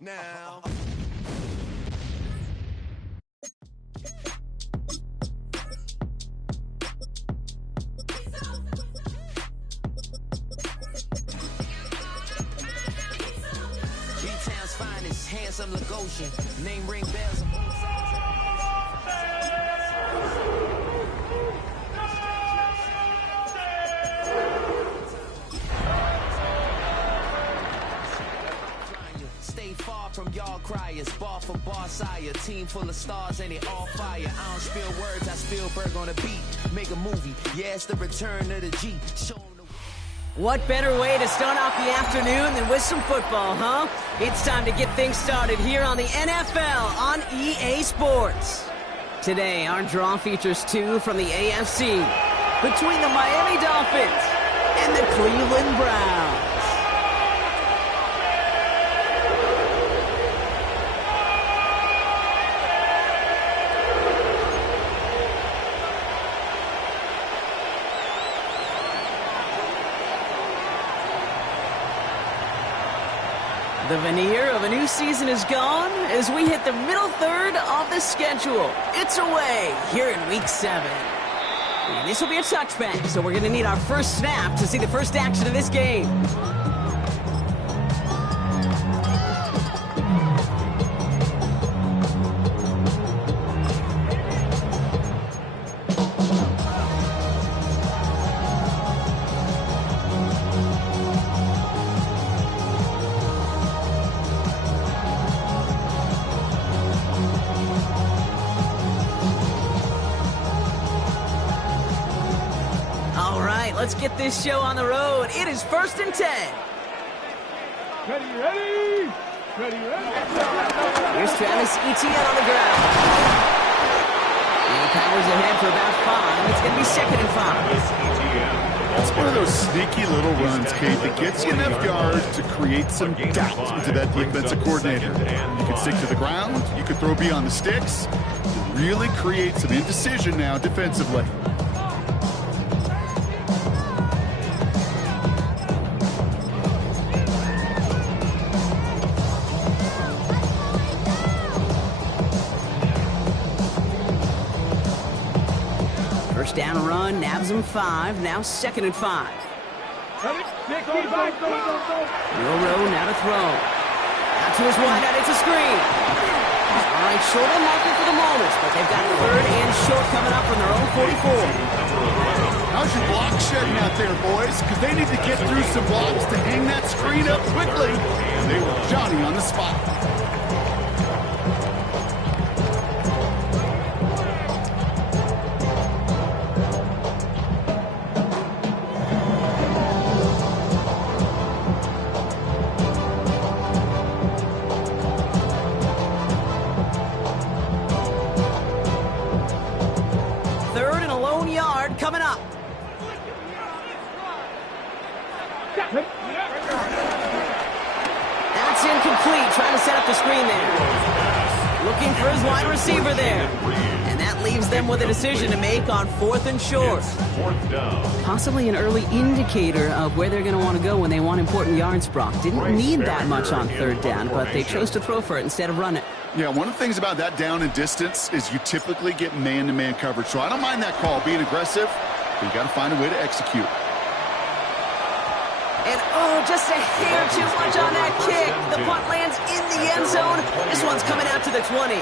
now. B-Town's finest, handsome Lagosian. Name ring bells. Stay far from y'all criers, bar for bar sire. Team full of stars and they all fire. I don't spill words, I Spielberg on a beat. Make a movie, yeah, it's the return of the G. Show 'em the... What better way to start off the afternoon than with some football, huh? It's time to get things started here on the NFL on EA Sports. Today, our draw features two from the AFC, between the Miami Dolphins and the Cleveland Browns. The veneer of a new season is gone as we hit the middle third of the schedule. It's away here in Week 7. And this will be a touchback, so we're going to need our first snap to see the first action of this game. Let's get this show on the road. It is 1st and 10. Ready. Here's Travis Etienne on the ground. And Powers ahead for about 5. It's going to be 2nd and 5. It's one of those sneaky little runs, Kate, that gets you enough yards to create some doubt into that defensive coordinator. You can stick to the ground. You can throw beyond the sticks. You really create some indecision now defensively. First down run, nabs him 5, now 2nd and 5. Row, now to throw. Out to his wide out, it's a screen. All right, short on marker for the moment, but they've got 3rd and short coming up from their own 44. How's your block shedding out there, boys? Because they need to get through some blocks to hang that screen up quickly. And they were Johnny on the spot. Coming up. That's incomplete. Trying to set up the screen there. Looking for his wide receiver there. And that leaves them with a decision to make on 4th and short. Possibly an early indicator of where they're going to want to go when they want important yards, Brock. Didn't need that much on 3rd down, but they chose to throw for it instead of run it. Yeah, one of the things about that down and distance is you typically get man-to-man coverage. So I don't mind that call, being aggressive, but you got to find a way to execute. And just a hair too much on that kick. The punt lands in the end zone. This one's coming out to the 20.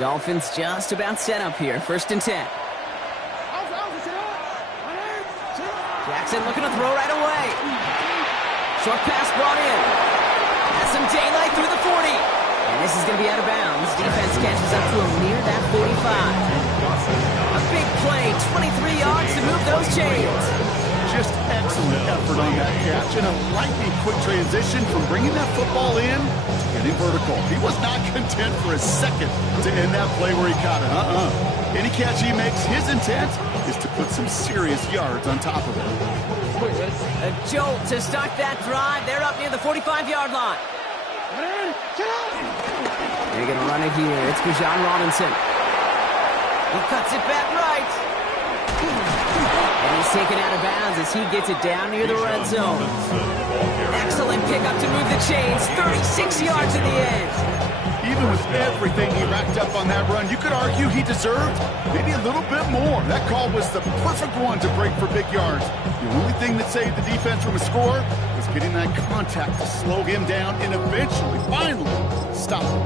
Dolphins just about set up here. 1st and 10. Jackson looking to throw right away. Short pass brought in. Has some daylight through the 40. And this is going to be out of bounds. Defense catches up to him near that 45. A big play, 23 yards to move those chains. Just excellent effort on that catch and a lightning quick transition from bringing that football in to getting vertical. He was not content for a second to end that play where he caught it. Any catch he makes, his intent is to put some serious yards on top of it. A jolt to start that drive. They're up near the 45-yard line. They're going to run it here. It's Bijan Robinson. He cuts it back right. And he's taken out of bounds as he gets it down near the red zone. Excellent pickup to move the chains. 36 yards in the end. Even with everything he racked up on that run, you could argue he deserved maybe a little bit more. That call was the perfect one to break for big yards. The only thing that saved the defense from a score was getting that contact to slow him down and eventually, finally, stop him.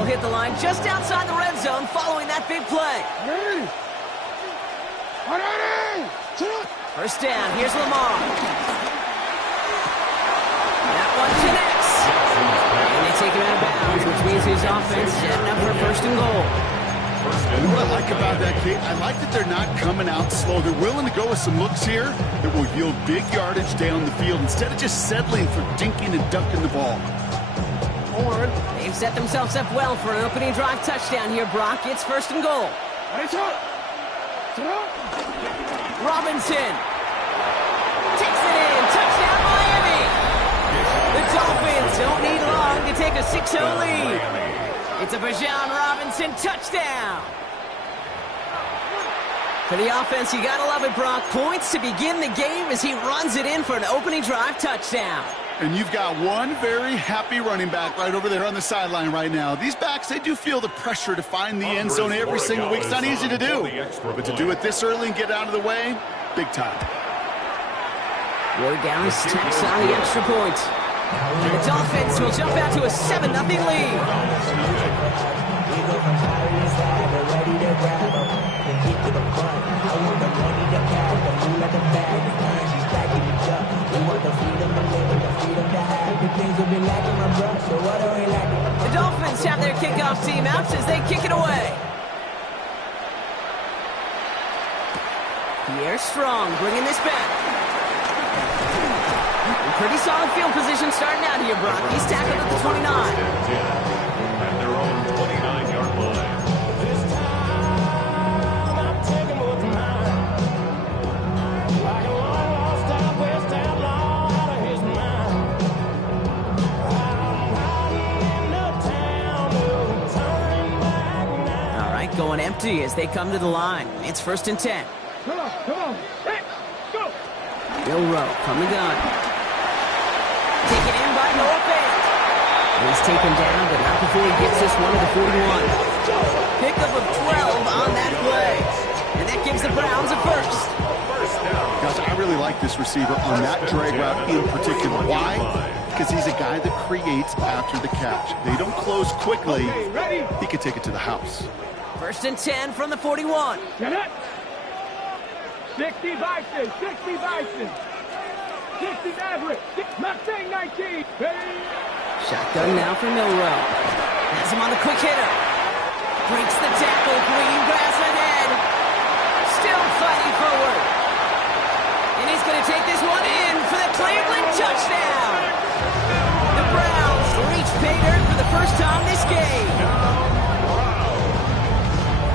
Hit the line just outside the red zone following that big play. First down, here's Lamar. That one connects. And they take him out of bounds, which means his offense setting up for first and goal. You know what I like about that, Kate? I like that they're not coming out slow. They're willing to go with some looks here that will yield big yardage down the field instead of just settling for dinking and ducking the ball. They've set themselves up well for an opening drive touchdown here, Brock. It's first and goal. Robinson takes it in. Touchdown, Miami. The Dolphins don't need long to take a 6-0 lead. It's a Bijan Robinson touchdown. For the offense, you gotta love it, Brock. Points to begin the game as he runs it in for an opening drive touchdown. And you've got one very happy running back right over there on the sideline right now. These backs, they do feel the pressure to find the end zone every single week. It's not easy to do. But to do it this early and get out of the way, big time. Word down tacks on the extra point. And the Dolphins will jump out to a 7-0 lead. The Dolphins have their kickoff team out as they kick it away. Pierre Strong bringing this back. Pretty solid field position starting out here, Brock. He's tackled at the 29. At their own 29-yard line. This time I'm taking what's mine. Like a long-lost out west outlaw out of his mind. I'm riding into town, no turning back now. All right, going empty as they come to the line. It's first and 10. Come on. Hey, go. Bill Rowe from the gun. Taken in by Noah Fant. He's taken down, but not before he gets this one to the 41. Pickup of 12 on that play. And that gives the Browns a first. Guys, I really like this receiver on that drag route in particular. Why? Because he's a guy that creates after the catch. They don't close quickly. He could take it to the house. First and 10 from the 41. Get it. 60 Bison. 60 Maverick. Mustang 19. Shotgun now for Milrow. Has him on the quick hitter. Breaks the tackle. Green grass ahead. Still fighting forward. And he's going to take this one in for the Cleveland touchdown. The Browns reach pay dirt for the first time this game.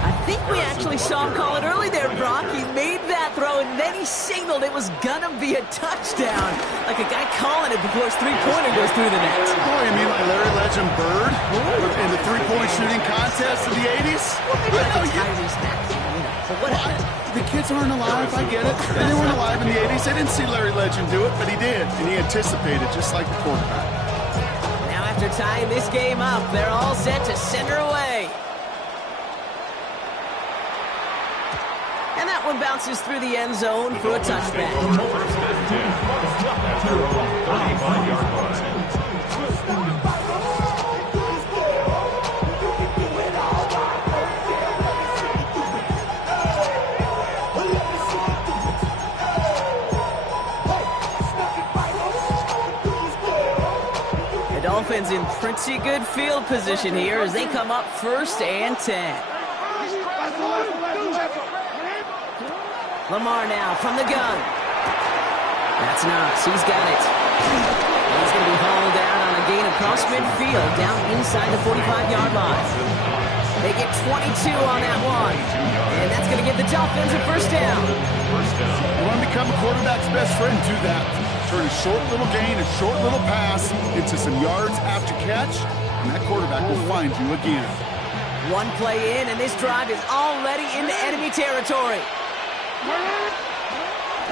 I think we actually saw him call it early there, Brock. He made that throw, and then he signaled it was going to be a touchdown. Like a guy calling it before his three-pointer goes through the net. Oh, you mean like Larry Legend Bird in the three-point shooting contest in the 80s? The kids aren't alive, I get it. They weren't alive in the 80s. They didn't see Larry Legend do it, but he did, and he anticipated just like the quarterback. Now after tying this game up, they're all set to send her away. And that one bounces through the end zone for a touchback. First and 10. At their own 35-yard line. Dolphins in pretty good field position here as they come up 1st and 10. Lamar now from the gun. That's Knox. He's got it. He's going to be hauled out on a gain across midfield down inside the 45-yard line. They get 22 on that one. And that's going to give the Dolphins a 1st down. You want to become a quarterback's best friend, do that. Turn a short little gain, a short little pass into some yards after catch, and that quarterback will find you again. One play in, and this drive is already into enemy territory.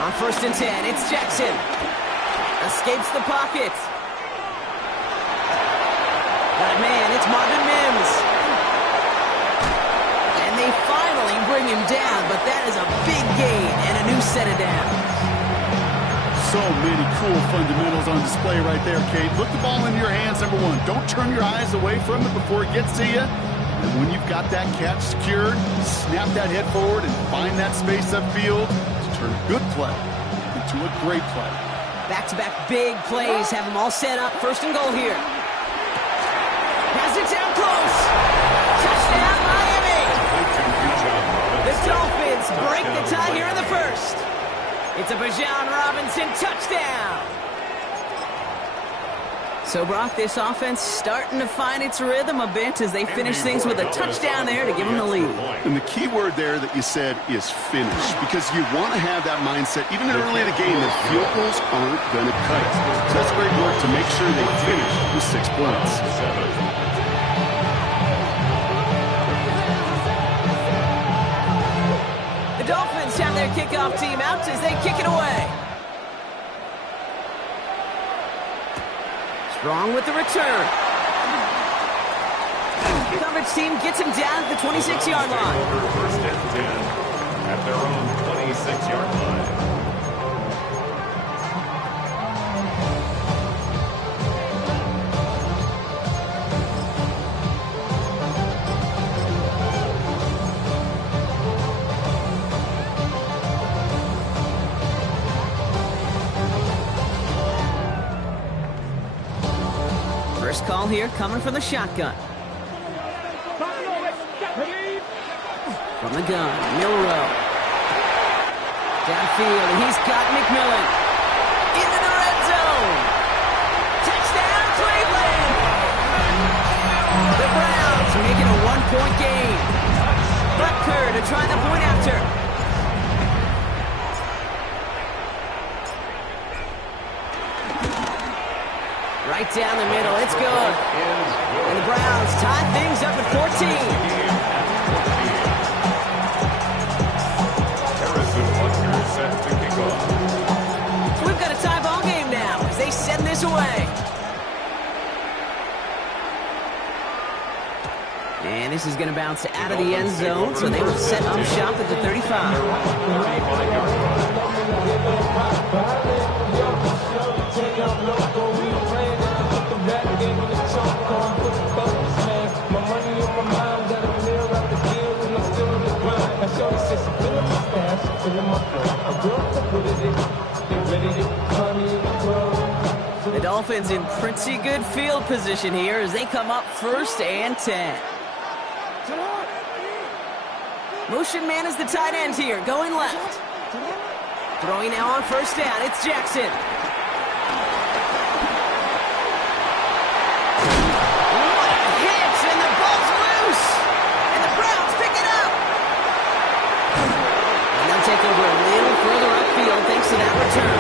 On 1st and 10, it's Jackson. Escapes the pocket. Got a man, it's Marvin Mims. And they finally bring him down, but that is a big gain and a new set of downs. So many cool fundamentals on display right there, Kate. Look the ball into your hands, number one. Don't turn your eyes away from it before it gets to you. And when you've got that catch secured, snap that head forward and find that space upfield to turn a good play into a great play. Back-to-back big plays have them all set up. 1st and goal here. Has it down close. Touchdown, Miami. The Dolphins break the tie here in the 1st. It's a Bijan Robinson touchdown. So, Brock, this offense starting to find its rhythm a bit as they finish things with a touchdown there to give them the lead. And the key word there that you said is finish, because you want to have that mindset, even early in the game, that field goals aren't going to cut it. So that's great work to make sure they finish with 6 points. The Dolphins have their kickoff team out as they kick it away. Strong with the return. Coverage team gets him down at the 26-yard line. 1st and 10 at their own 26-yard line. First call here coming from the shotgun. From the gun, Milrow. Downfield, and he's got McMillan. Into the red zone. Touchdown, Cleveland! The Browns making a 1-point gain. Butker to try the point after. Right down the middle, it's good. And the Browns tie things up at 14. Harrison Butker set to kick off. So we've got a tie ball game now as they send this away. And this is going to bounce out of the end zone, so they will set up shop at the 35. The Dolphins in pretty good field position here as they come up 1st and 10. Motion man is the tight end here, going left. Throwing now on 1st down, it's Jackson. What a hit, and the ball's loose. And the Browns pick it up. And they'll take over a little further upfield thanks to that return.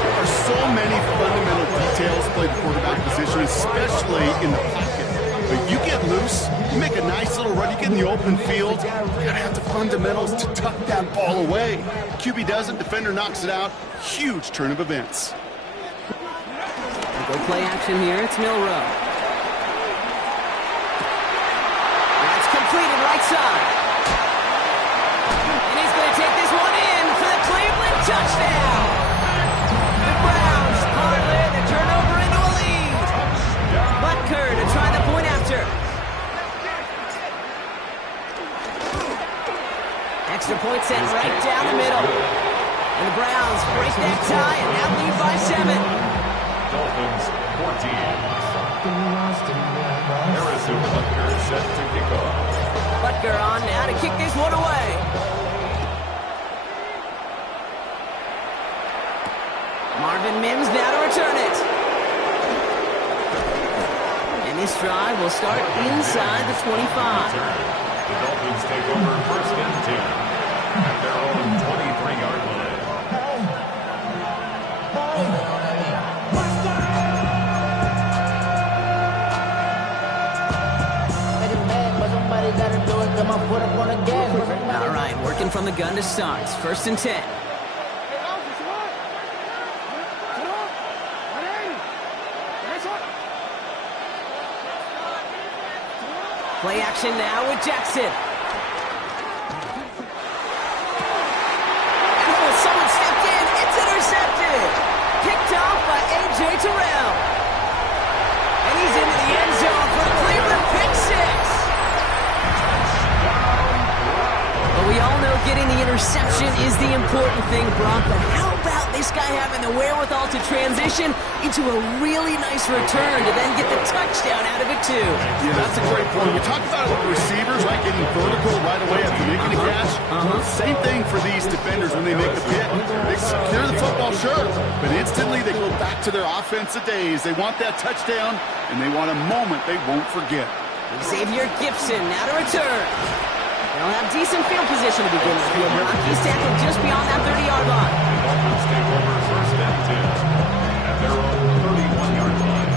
There are so many fundamental details play the quarterback position, especially in the pocket. But you get loose, you make a nice little run, you get in the open field, you gotta have the fundamentals to tuck that ball away. QB doesn't, defender knocks it out. Huge turn of events. Go play action here, it's Milrow. That's completed right side. And he's going to take this one in for the Cleveland touchdown. The Browns parlay the turnover into a lead. Butker to try the point after. Extra point set right down the middle. And the Browns break that tie and now lead by 7. Dolphins 14. Harrison Butker set to kick off. Butker on now to kick this one away. Marvin Mims now to return it. And this drive will start inside the 25. The Dolphins take over first and 10 at their own 23-yard line. All right, working from the gun to start. First and 10. Play action now with Jackson. And someone stepped in. It's intercepted. Picked off by A.J. Terrell. And he's into the end zone for a Cleveland pick six. But we all know getting the interception is the important thing, Brock. But how about this guy having the wherewithal to transition into a really nice return to then get the touchdown out of it, too? Yeah, that's a great point. We talk about it with receivers, right, getting vertical right away after making a catch. Same thing for these defenders when they make the pick. They secure the football, sure, but instantly they go back to their offensive days. They want that touchdown, and they want a moment they won't forget. Xavier Gibson now to return. They'll have decent field position to begin with here. Brock, he's tackled just beyond that 30-yard line. The Dolphins take over first and 10 at their own 31-yard line.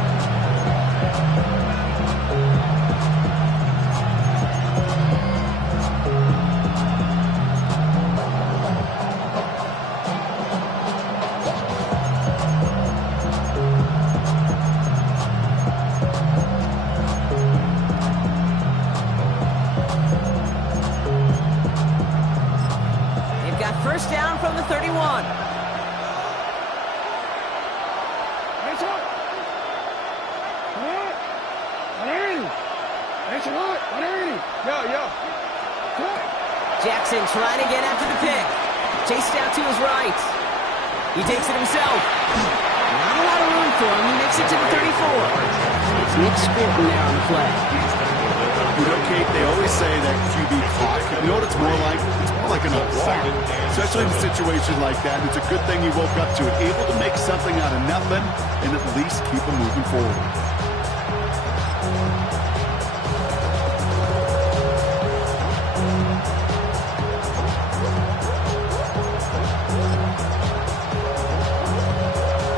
First down from the 31. Jackson trying to get after the pick. Chased out to his right. He takes it himself. Not a lot of room for him. He makes it to the 34. It's Nick Scranton there on the play. You know, Kate, they always say that QB clock. You know what it's more like? It's more like an alarm, especially in a situation like that. And it's a good thing you woke up to it, able to make something out of nothing and at least keep them moving forward.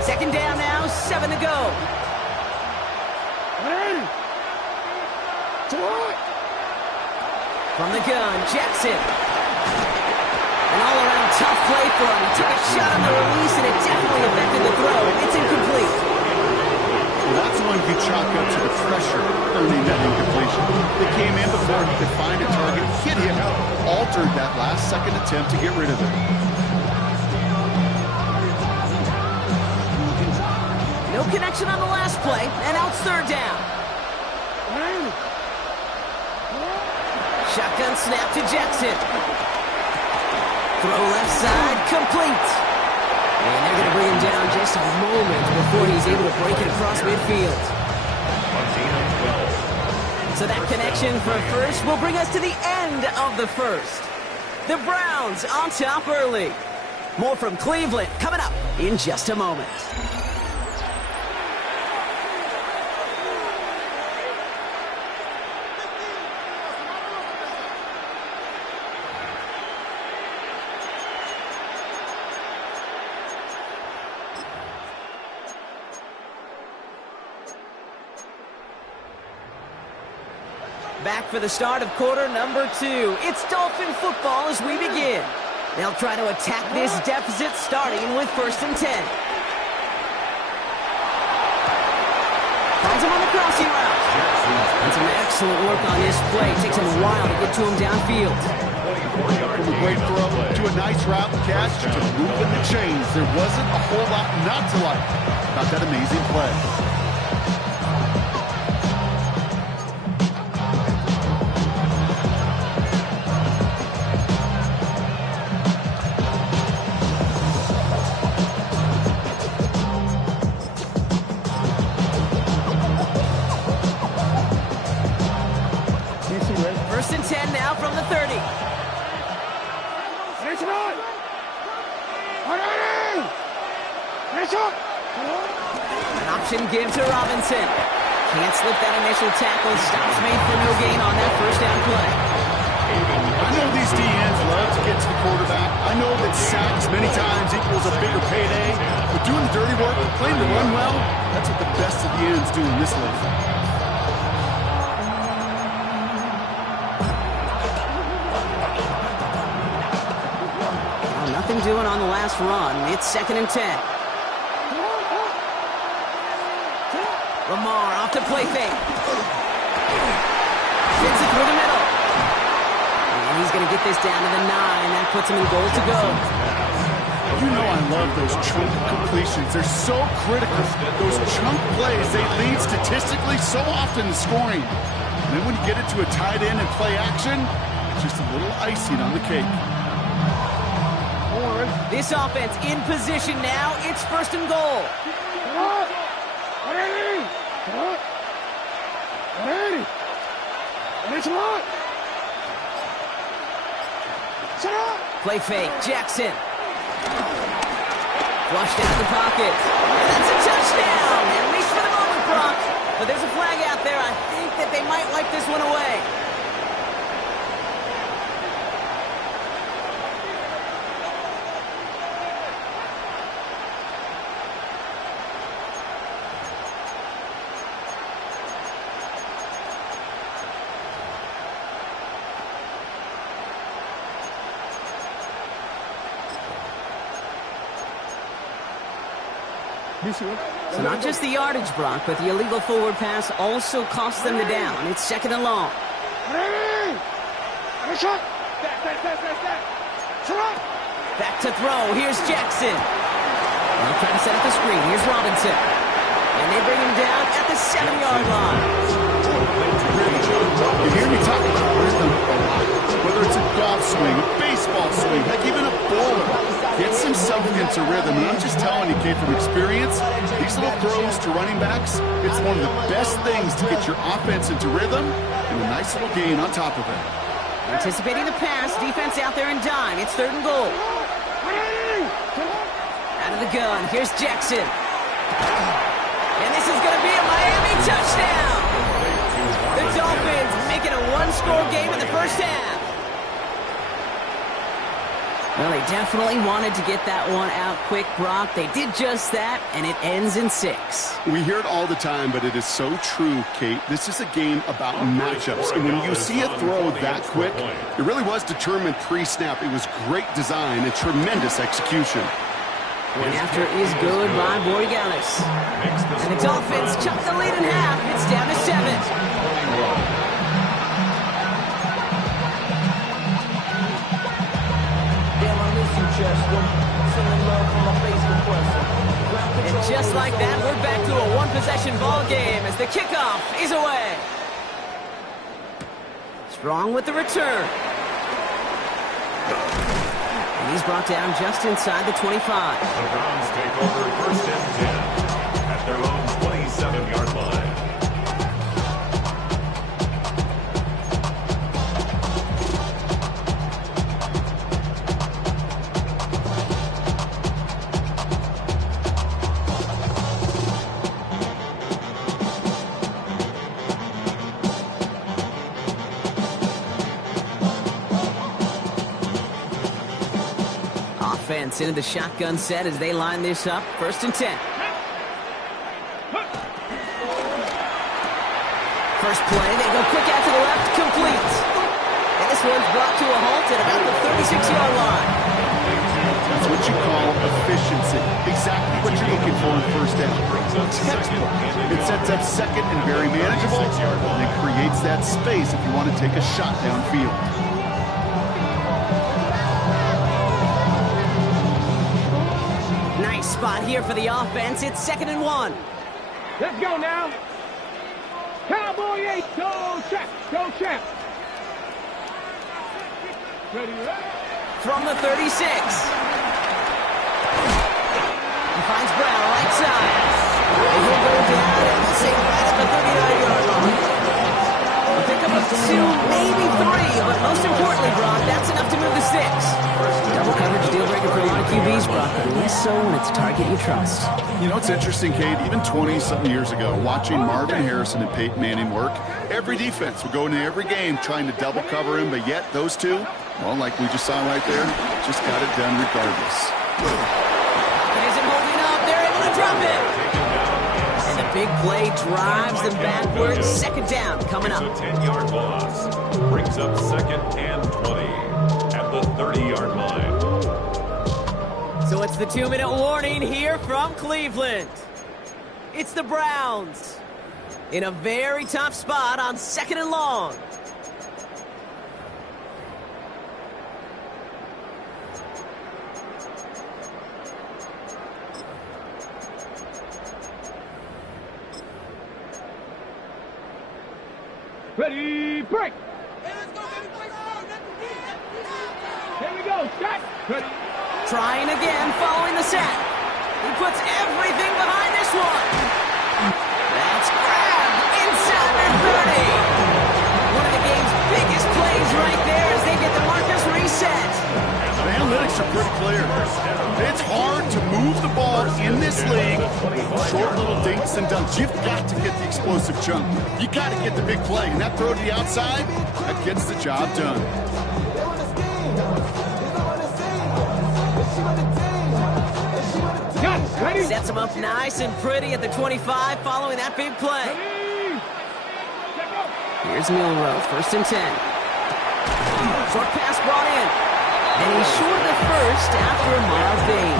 Second down now, 7 to go. From the gun, Jackson. An all-around tough play for him. He took a shot on the release, and it definitely affected the throw. It's incomplete. Well, that's the one you chalk up to the pressure earning that incompletion. They came in before he could find a target, hit him, altered that last-second attempt to get rid of it. No connection on the last play, and now it's third down. Shotgun snap to Jackson. Throw left side, complete. And they're going to bring him down just a moment before he's able to break it across midfield. So that connection for first will bring us to the end of the first. The Browns on top early. More from Cleveland coming up in just a moment. Back for the start of quarter number 2. It's Dolphin football as we begin. They'll try to attack this deficit starting with first and 10. Finds him on the crossing route. And some excellent work on this play. Takes him a while to get to him downfield. From a great throw to a nice route catch to moving the chains. There wasn't a whole lot not to like about that amazing play. An option give to Robinson. Can't slip that initial tackle. Stops made for no gain on that first down play. I know these DNs love to get to the quarterback. I know that sacks many times equals a bigger payday. But doing the dirty work, playing to run well, that's what the best of the ends do in this league. Well, nothing doing on the last run. It's 2nd and 10. Lamar off to play fake. Spins it through the middle. And he's going to get this down to the 9. That puts him in goal to go. You know I love those chunk completions. They're so critical. Those chunk plays, they lead statistically so often to scoring. And then when you get it to a tight end and play action, it's just a little icing on the cake. This offense in position now. It's 1st and goal. Play fake. Jackson. Flushed out the pocket. And that's a touchdown. At least for the moment, Brock. But there's a flag out there. I think that they might wipe this one away. So not just the yardage, Brock, but the illegal forward pass also cost them the down. It's 2nd and long. Back to throw. Here's Jackson. They'll try to set up the screen. Here's Robinson. And they bring him down at the 7-yard line. You hear me talking about rhythm a lot. Whether it's a golf swing, a baseball swing, heck, even a bowler gets himself into rhythm. And I'm just telling you, kid, from experience, these little throws to running backs, it's one of the best things to get your offense into rhythm and a nice little gain on top of it. Anticipating the pass, defense out there in dime. It's 3rd and goal. Out of the gun, here's Jackson. And this is going to be a Miami touchdown. The Dolphins making a one-score game in the first half. Well, they definitely wanted to get that one out quick, Brock. They did just that, and it ends in 6. We hear it all the time, but it is so true, Kate. This is a game about matchups. And when you see a throw that quick, it really was determined pre-snap. It was great design and tremendous execution. Point after is good by Borregales. And the Dolphins chop the lead in half. It's down to 7. And just like that, we're back to a one-possession ball game as the kickoff is away. Strong with the return. And he's brought down just inside the 25. The Browns take over 1st and 10 at their own 27-yard line. Offense into the shotgun set as they line this up. 1st and 10. First play, they go quick out to the left, complete. And this one's brought to a halt at about the 36-yard line. That's what you call efficiency. Exactly what you're looking for in 1st down. Textbook. It sets up 2nd and very manageable, and it creates that space if you want to take a shot downfield. Nice spot here for the offense. It's 2nd and 1. Let's go now. Cowboy 8, go check, go check. Ready, From the 36. He finds Brown right side. And he'll go down and we'll say right at the 39-yard line. A pickup of 2, maybe 3, but most importantly, Brock, that's enough to move the 6. Double Coverage deal breaker for a lot of QBs, Brock, but less so when it's a target you trust. You know, it's interesting, Kate, even 20-something years ago, watching Marvin Harrison and Peyton Manning work, every defense would go into every game trying to double cover him, but yet those two, well, like we just saw right there, just got it done regardless. It isn't holding up. They're able to drop it. And the big play drives them backwards. Second down coming up. It's a 10-yard loss. Brings up second and 20 at the 30-yard line. So it's the 2-minute warning here from Cleveland. It's the Browns in a very tough spot on second and long. Ready, break. Here we go, set. Ready. Trying again, following the set. He puts everything behind this one. That's grabbed inside the 30. One of the game's biggest plays right there as they get the Marcus reset. The analytics are pretty clear. It's hard to move the ball in this league. Short little dinks and dunks. You've got to get the explosive chunk. You got to get the big play. And that throw to the outside, that gets the job done. Ready. Sets him up nice and pretty at the 25 following that big play. Here's Milrow, first and 10. Short pass brought in. And he's short of the first after a mild gain.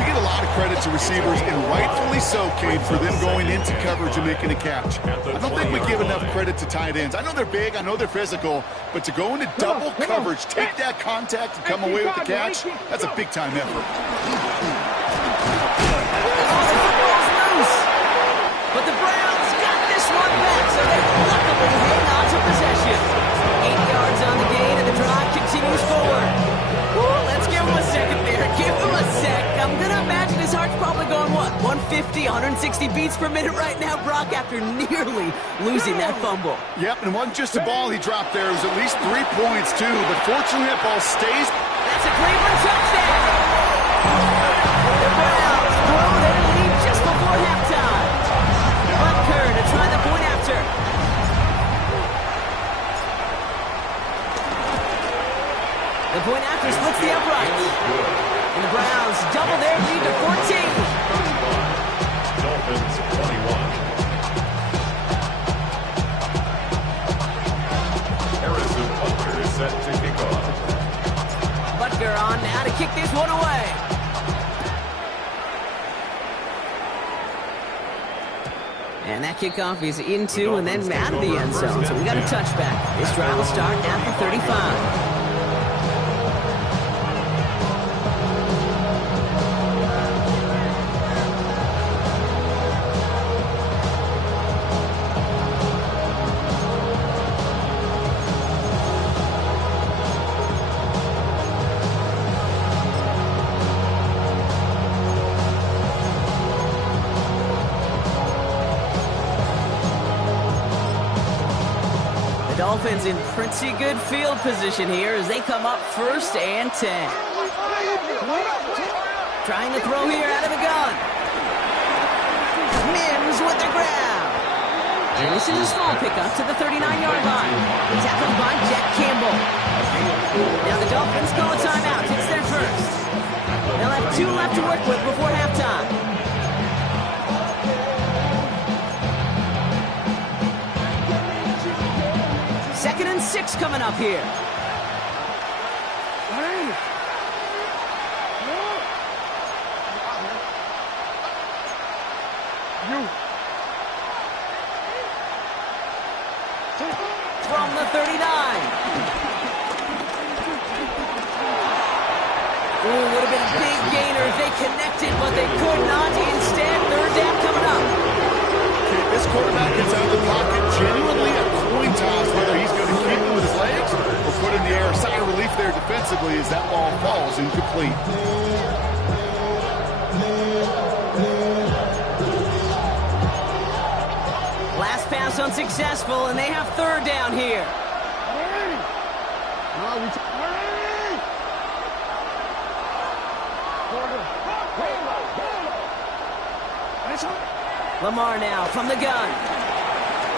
We get a lot of credit to receivers, and rightfully so, Kate, for them going into coverage and making a catch. I don't think we give enough credit to tight ends. I know they're big, I know they're physical, but to go into double coverage, take that contact, and come away with the catch, that's a big-time effort. But the Browns got this one back, so they luckily hang on to possession. 8 yards on the gain, and the drive continues forward. Woo, let's give him a second there. Give him a sec. I'm going to imagine his heart's probably going, what, 150, 160 beats per minute right now, Brock, after nearly losing that fumble. Yep, and it wasn't just a ball he dropped there. It was at least 3 points, too. But fortunately, that ball stays. That's a Cleveland touchdown. The Browns grow their lead just before halftime. Butker to try the point after. The point after splits the uprights. And the Browns double their lead to 14. Dolphins 21. Harrison Butker is set to kick off. Butker on now to kick this one away. And that kickoff is into and then out of the end zone. So we got a touchback. This drive will start at the 35. Dolphins in pretty good field position here as they come up first and 10. Trying to throw here out of the gun. Mims with the grab. And this is a small pickup to the 39-yard line. Tackled by Jack Campbell. Now the Dolphins call a timeout. It's their first. They'll have 2 left to work with before halftime. Second and 6 coming up here. From the 39. Ooh, would have been a big gainer if they connected, but they could not. Instead, third down coming up. This quarterback gets out of the pocket genuinely a coin toss, whether he's going to keep it with his legs or put it in the air. Sigh of relief there defensively as that ball falls incomplete. Last pass unsuccessful, and they have third down here. Lamar now from the gun.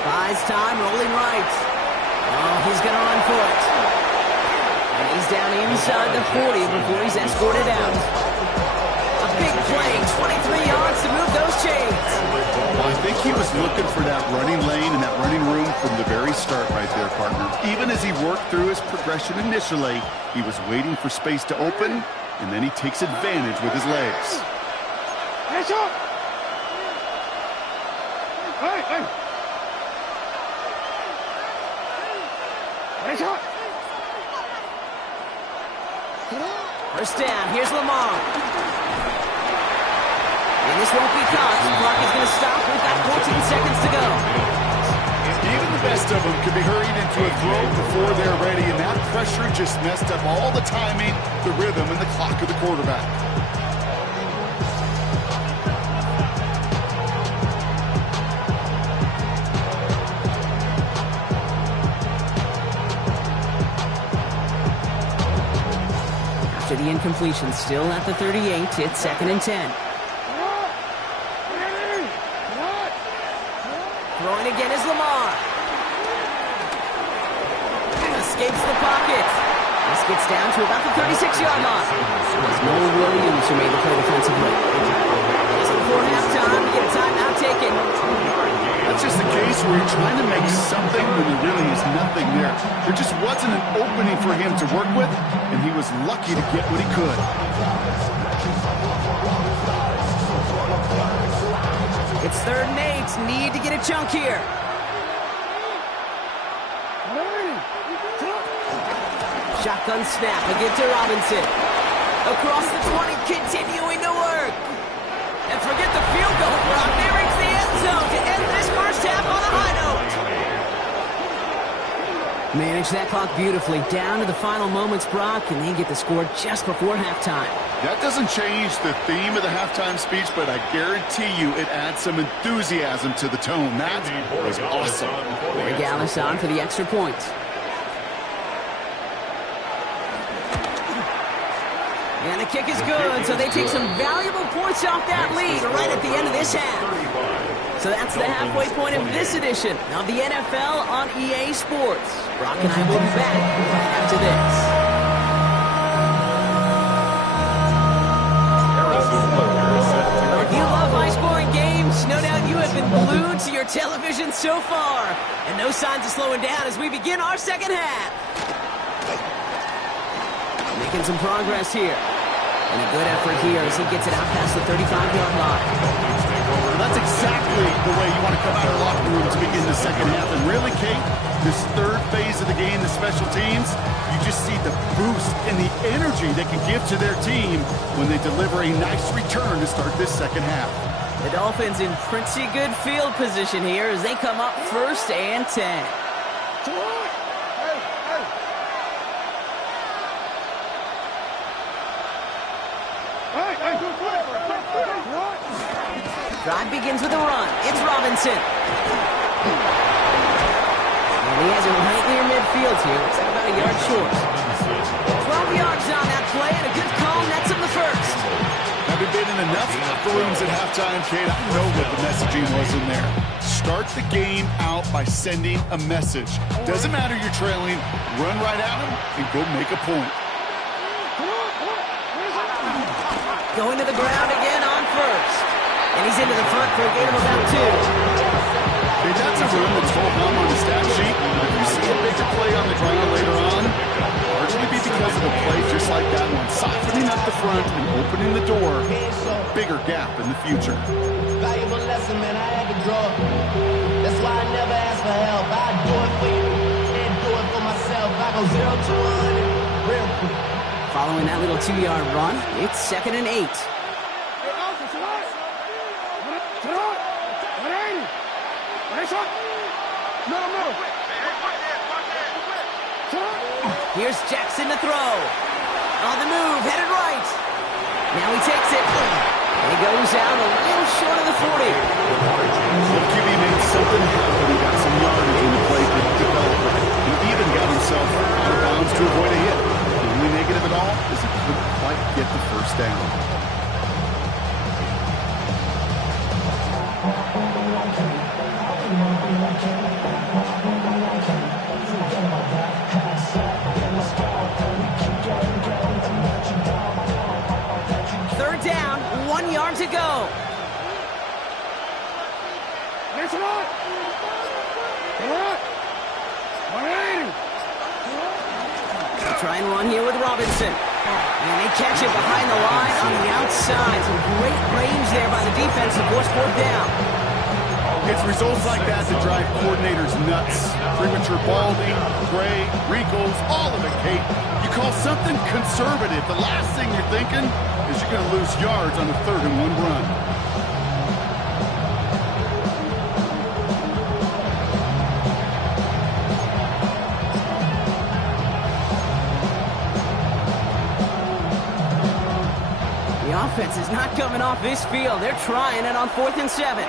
Buys time, rolling right. Oh, he's going to run for it. And he's down inside the 40 before he's escorted out. A big play, 23 yards to move those chains. Well, I think he was looking for that running lane and that running room from the very start right there, partner. Even as he worked through his progression initially, he was waiting for space to open, and then he takes advantage with his legs. First down, here's Lamar. And this won't be caught. The clock is going to stop. We've got 14 seconds to go. Even the best of them can be hurried into a throw before they're ready, and that pressure just messed up all the timing, the rhythm, and the clock of the quarterback. After the incompletion, still at the 38, it's 2nd and 10. Throwing again is Lamar. Escapes the pocket. This gets down to about the 36-yard line. It's Noah Williams who made the play defensively. Just before halftime, we get a timeout taken. That's just the case where you're trying to make something when there really is nothing there. There just wasn't an opening for him to work with, and he was lucky to get what he could. It's 3rd and 8. Need to get a chunk here. Shotgun snap again to Robinson. Across the 20, continuing to work. And forget the field goal, Brock. They reach the end zone to end this first half on a high note. Manage that clock beautifully. Down to the final moments, Brock, and they get the score just before halftime. That doesn't change the theme of the halftime speech, but I guarantee you it adds some enthusiasm to the tone. That was awesome. Gallis on for the extra point. And the kick is good, so they take some valuable points off that lead right at the end of this half. So that's the halfway point of this edition of the NFL on EA Sports. Brock and I will be back after this. If you love high-scoring games, no doubt you have been glued to your television so far. And no signs of slowing down as we begin our second half. Making some progress here. And a good effort here as he gets it out past the 35-yard line. That's exactly the way you want to come out of the locker room to begin the second half. And really, Kate, this third phase of the game, the special teams, you just see the boost and the energy they can give to their team when they deliver a nice return to start this second half. The Dolphins in pretty good field position here as they come up 1st and 10. Drive begins with a run. It's Robinson. And he has it right near midfield here. It's about a yard short. 12 yards on that play, and a good call nets him the first. Having been in enough locker rooms at halftime, Kate, I know what the messaging was in there. Start the game out by sending a message. Doesn't matter you're trailing, run right at him and go make a point. Going to the ground again on first. And he's into the front for a gain of about 2. Hey, that's a run that's full hum on the stat sheet. If you see a bigger play on the ground later on, largely be because of a play just like that one, softening up the front and opening the door, a bigger gap in the future. Valuable lesson, man, I had to grow up. That's why I never ask for help. I do it for you and do it for myself. I go 0 to 100 real quick. Following that little 2-yard run, it's 2nd and 8. Here's Jackson to throw. On the move, headed right. Now he takes it. And he goes out a little short of the 40. Well, QB made something happen. He got some yardage in the play to develop. He even got himself out of bounds to avoid a hit. The only negative at all, as he couldn't quite get the first down. Third down, 1 yard to go. Next one. Try and run here with Robinson. And they catch it behind the line on the outside. Some great range there by the defense to force fourth down. It's results like that that drive coordinators nuts. Premature balding, gray, wrinkles, all of it, Kate. You call something conservative. The last thing you're thinking is you're going to lose yards on a 3rd and 1 run. The offense is not coming off this field. They're trying it on 4th and 7.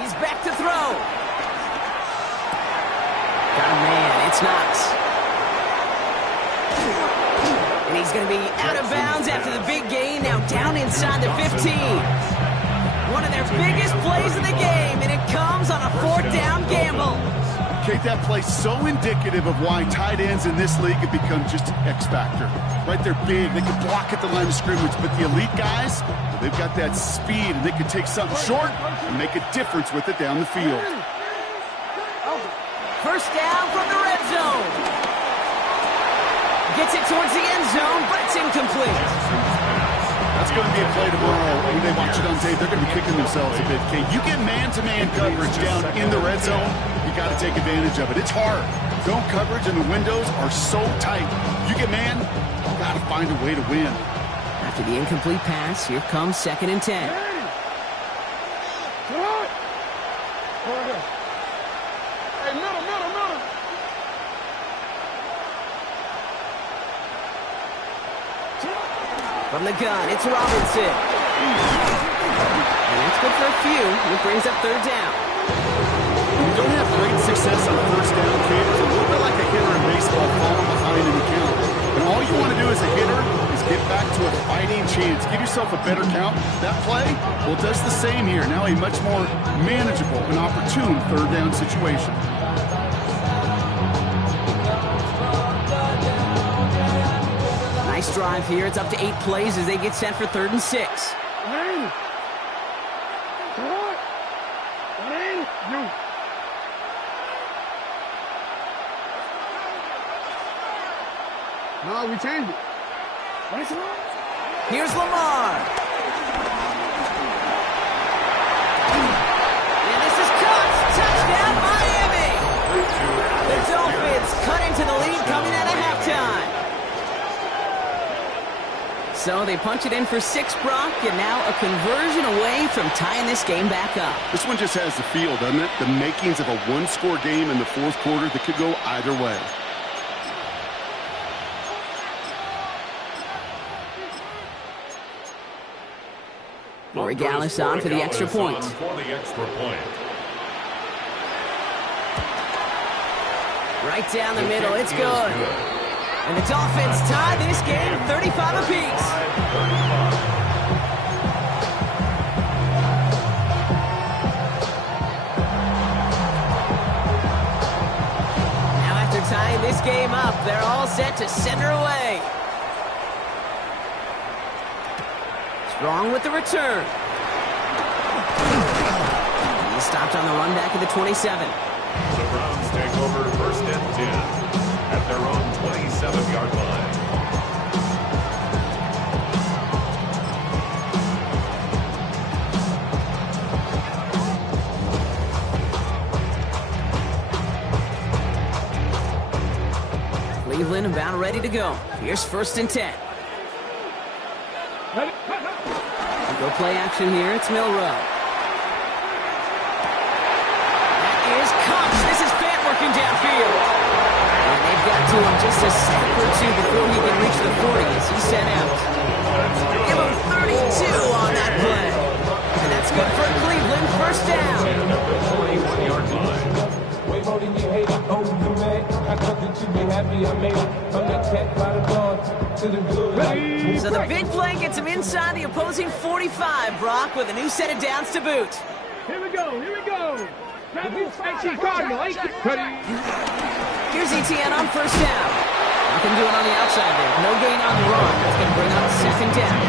He's back to throw. Got a man. It's Knox. And he's going to be out of bounds after the big gain. Now down inside the 15. One of their biggest plays of the game, and it comes on a 4th down gamble. Kate, that play's so indicative of why tight ends in this league have become just an X factor. Right, they're big, they can block at the line of scrimmage, but the elite guys, well, they've got that speed, and they can take something short and make a difference with it down the field. First down from the red zone. Gets it towards the end zone, but it's incomplete. That's going to be a play tomorrow. When they watch it on tape, they're going to be kicking themselves a bit, Kate. You get man-to-man coverage down in the red zone, you got to take advantage of it. It's hard. Zone coverage and the windows are so tight. You get man, you got to find a way to win. After the incomplete pass, here comes 2nd and 10. From the gun, it's Robinson. And that's good for a few. It brings up 3rd down. When you don't have great success on 1st down, Kate, it's a little bit like a hitter in baseball falling behind in the count. And all you want to do as a hitter is get back to a fighting chance. Give yourself a better count. That play, well, it does the same here. Now a much more manageable and opportune 3rd down situation. Nice drive here. It's up to 8 plays as they get set for 3rd and 6. No, we changed it. Here's Lamar. And this is caught. Touchdown, Miami. The Dolphins cut into the lead coming out of halftime. So they punch it in for 6, Brock, and now a conversion away from tying this game back up. This one just has the feel, doesn't it? The makings of a one-score game in the 4th quarter that could go either way. Regardless on for the extra point. Right down the middle, it's good. And the Dolphins tie this game 35 apiece. Now after tying this game up, they're all set to center away. Strong with the return. He's stopped on the run back at the 27. The Browns take over 1st and 10 at their own 27-yard line. Cleveland about ready to go. Here's 1st and 10. Go play action here. It's Milrow. That is Cox. This is Fant working downfield. And they've got to him just a step or 2 before he can reach the 40 as he's sent out. Give him 32 on that play. And that's good for Cleveland. 1st first down. And at the 21-yard line. Way more than you hate it. Oh, you mad? I thought that you'd be happy I made it. From the cat by the dawn to the good life. So the big play gets him inside the opposing 45, Brock, with a new set of downs to boot. Here we go, here we go. AC Cardinal, AC Cardinal. Here's ETN on first down. Nothing doing on the outside there. No gain on the run. That's going to bring up second down.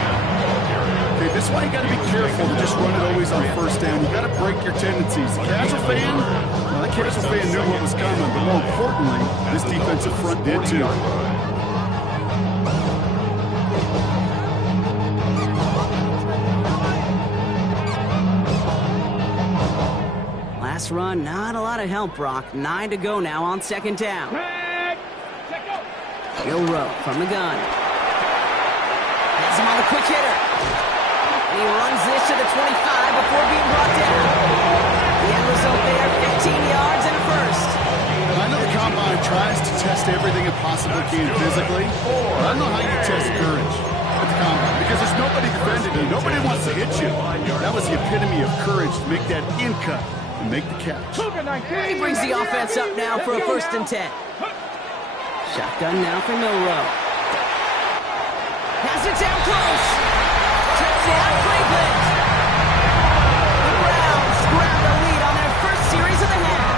Okay, this is why you got to be careful to just run it always on first down. You got to break your tendencies. The casual fan, well, that casual fan knew what was coming, but more importantly, this defensive front did too. Last run, not a lot of help, Brock. 9 to go now on second down. Bill Rowe from the gun. Has him on the quick hitter. And he runs this to the 25 before being brought down. The end result there, 15 yards and a first. I know the combine tries to test everything it possibly can physically, but I don't know how you test courage at the combine, because there's nobody defending you. Nobody wants to hit you. That was the epitome of courage to make that in cut and make the catch. He brings the offense up now for a 1st and 10. Shotgun now for Milroe. Has it down close. Touchdown, Cleveland. The Browns grab the lead on their first series of the half.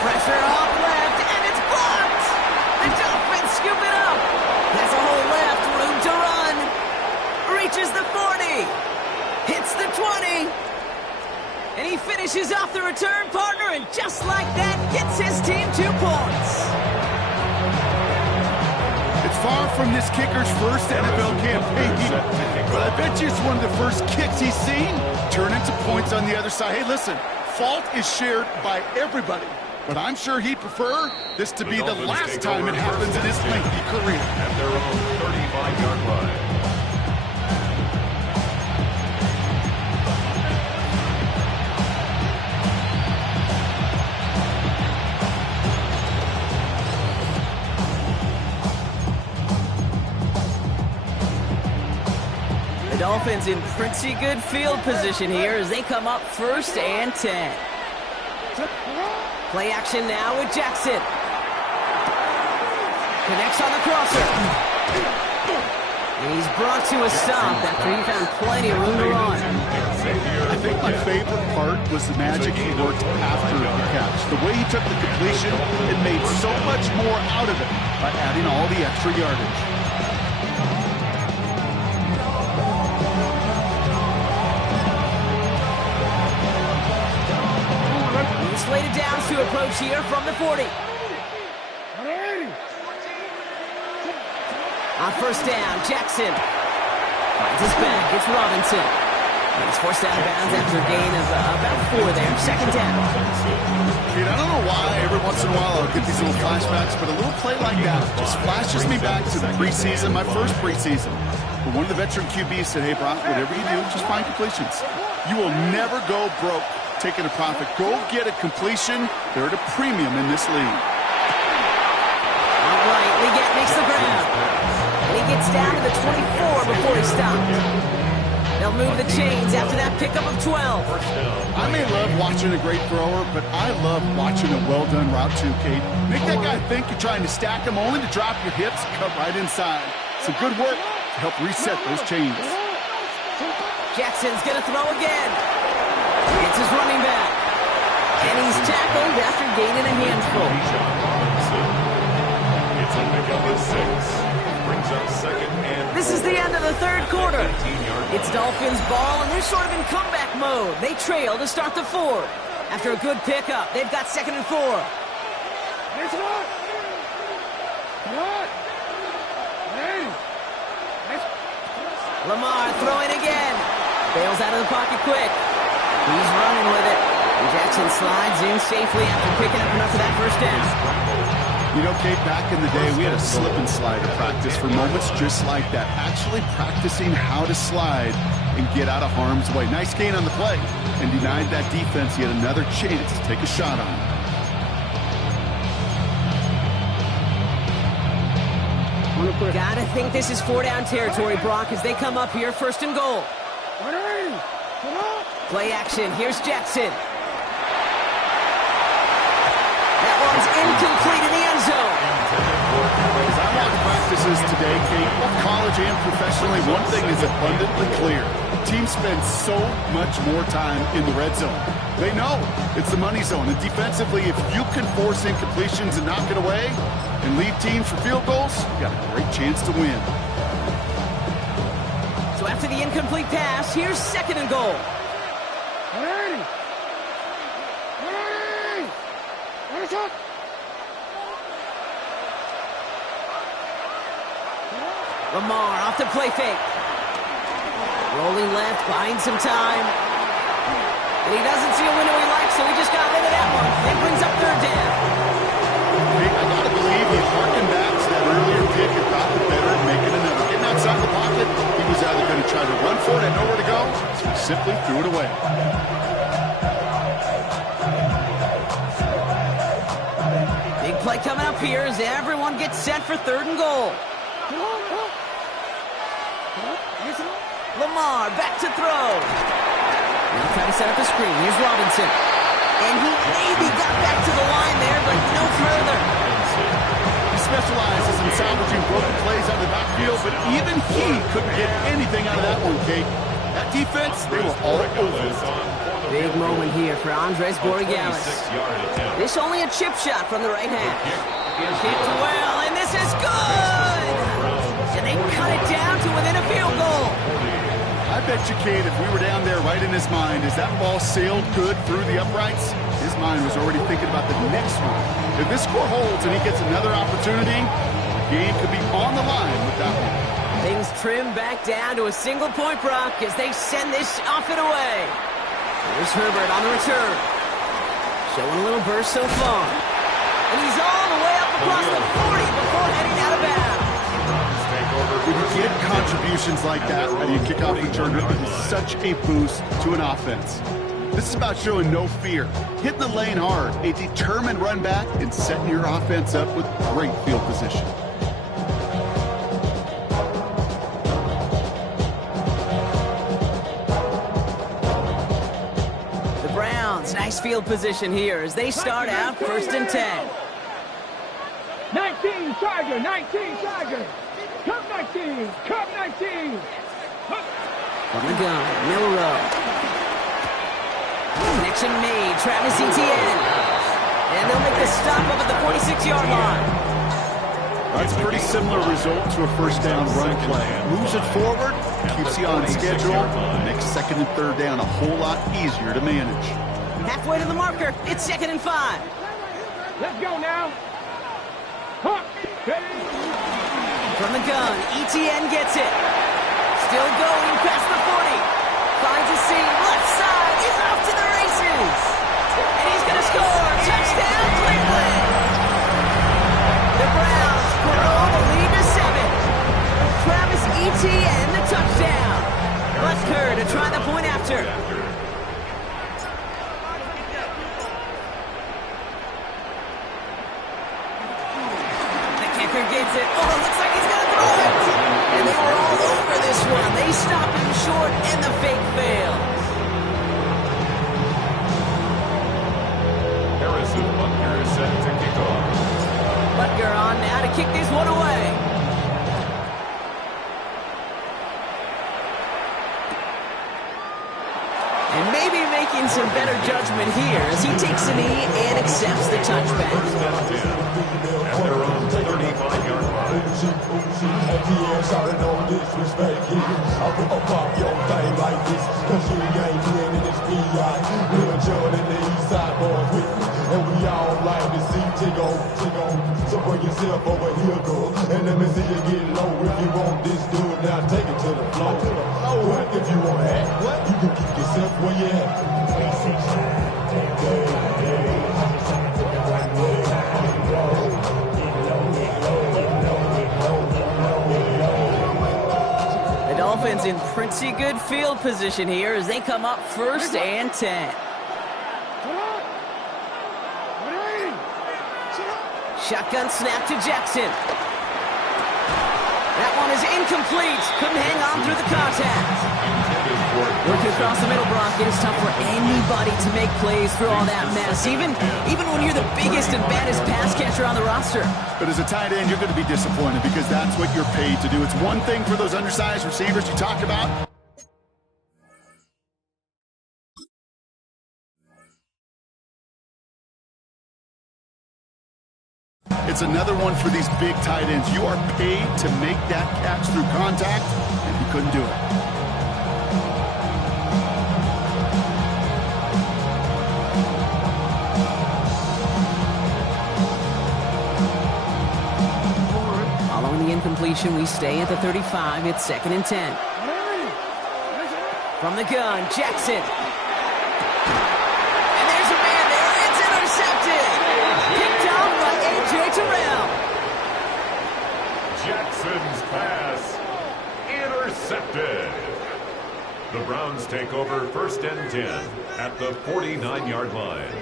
Pressure off left, and it's blocked. The Dolphins scoop it up. Has a hole left, room to run. Reaches the 40. Hits the 20. And he finishes off the return partner, and just like that, gets his team 2 points. It's far from this kicker's first NFL campaign, but I bet you it's one of the first kicks he's seen turn into points on the other side. Hey, listen, fault is shared by everybody, but I'm sure he'd prefer this to be the last time it happens in his lengthy career. At their own 35-yard line. Dolphins in pretty good field position here as they come up 1st and 10. Play action now with Jackson. Connects on the crosser. And he's brought to a stop after he found plenty of room to run. I think my favorite part was the magic he worked after the catch. The way he took the completion and made so much more out of it by adding all the extra yardage. Slated downs to approach here from the 40. On first down, Jackson finds his back. It's Robinson. He's forced out of bounds after a gain of about 4 there. Second down. Dude, I don't know why every once in a while I'll get these little flashbacks, but a little play like that just flashes me back to the preseason, my first preseason. But one of the veteran QBs said, hey, Brock, whatever you do, just find completions. You will never go broke taking a profit. Go get a completion. They're at a premium in this league. All right, Leggett makes the ground. And he gets down to the 24 before he stopped. They'll move the chains after that pickup of 12. I may love watching a great thrower, but I love watching a well-done route too, Kate. Make that guy think you're trying to stack him only to drop your hips and cut right inside. Some good work to help reset those chains. Jackson's going to throw again. It's his running back. And he's tackled after gaining a handful. It's a pickup of 6. Brings up 2nd and 4. This is the end of the 3rd quarter. It's Dolphins ball, and they're sort of in comeback mode. They trail to start the 4th. After a good pickup, they've got 2nd and 4. Lamar throwing again. Bails out of the pocket quick. He's running with it. And Jackson slides in safely after picking up enough of that first down. You know, Kate, back in the day, we had a slip and slide practice for moments just like that. Actually practicing how to slide and get out of harm's way. Nice gain on the play. And denied that defense yet another chance to take a shot on him. Gotta think this is 4-down territory, Brock, as they come up here, 1st and goal. Play action, here's Jackson. That one's incomplete in the end zone. As I watch practices today, Kate, both college and professionally, one thing is abundantly clear. Teams spend so much more time in the red zone. They know it's the money zone. And defensively, if you can force incompletions and knock it away and leave teams for field goals, you got a great chance to win. So after the incomplete pass, here's 2nd and goal. Lamar off the play fake. Rolling left, buying some time. And he doesn't see a window he likes, so he just got rid of that one. It brings up 3rd down. I gotta believe he harkened back to that earlier pick and thought it better of making another. Getting outside the pocket, he was either going to try to run for it and nowhere to go, so he simply threw it away. Big play coming up here as everyone gets set for 3rd and goal. Lamar back to throw. Now trying to set up a screen. Here's Robinson. And he maybe got back to the line there, but no further. He specializes in salvaging broken plays out of the backfield, but even he couldn't get anything out of that one, Kate. That defense, they were all over it. Big moment here for Andres Borregales. This only a chip shot from the right half. Kicked well, and this is good! And they cut it down to within a field goal. I bet you, Kate, if we were down there right in his mind, as that ball sailed good through the uprights, his mind was already thinking about the next one. If this score holds and he gets another opportunity, the game could be on the line with that one. Things trim back down to a single point, Brock, as they send this off and away. Here's Herbert on the return. Showing a little burst so far. And he's all the way up across the 40 before heading out of bounds. When you get contributions like that out of your kickoff returner, it is such a boost to an offense. This is about showing no fear, hitting the lane hard, a determined run back, and setting your offense up with great field position. The Browns, nice field position here as they start out 1st and 10. 19 Tiger, 19 Tiger. Come 19, come 19. From the gun, Milrow. Connection made, Travis Etienne. And they'll make the stop up at the 46-yard line. That's a pretty similar result to a 1st down run play. Moves it forward, keeps you on schedule, makes 2nd and 3rd down a whole lot easier to manage. Halfway to the marker, it's 2nd and 5. Let's go now. Huh. From the gun, Etienne gets it. Still going past the 40. Finds a seam, left side. He's off to the races. And he's going to score. Touchdown, Cleveland. The Browns grow the lead to 7. Travis Etienne, the touchdown. Butker to try the point after. Gets it. Oh, it looks like he's going to throw it. And they were all over this one. They stop him short, and the fake fails. Harrison Butker is set to kick off. Butker on now to kick this one away. And maybe making some better judgment here as he takes a knee and accepts the touchback. And they're on 35-yard line. And we all like to see Tigo. So bring yourself over here, girl. And let me see you get low. If you want this dude, now take it to the floor. What if you want to act? What? You can keep yourself where you at. The Dolphins in pretty good field position here as they come up 1st and 10. Shotgun snap to Jackson. one is incomplete. Couldn't hang on through the contact. Working across the middle, Brock, it is tough for anybody to make plays through all that mess, even when you're the biggest and baddest pass catcher on the roster. But as a tight end, you're going to be disappointed because that's what you're paid to do. It's one thing for those undersized receivers you talked about. It's another one for these big tight ends. You are paid to make that catch through contact, and he couldn't do it. Following the incompletion, we stay at the 35. It's 2nd and 10. From the gun, Jackson. And there's a man there. It's intercepted. Picked off by A.J. Terrell. Jackson's pass intercepted. The Browns take over 1st and 10 at the 49-yard line.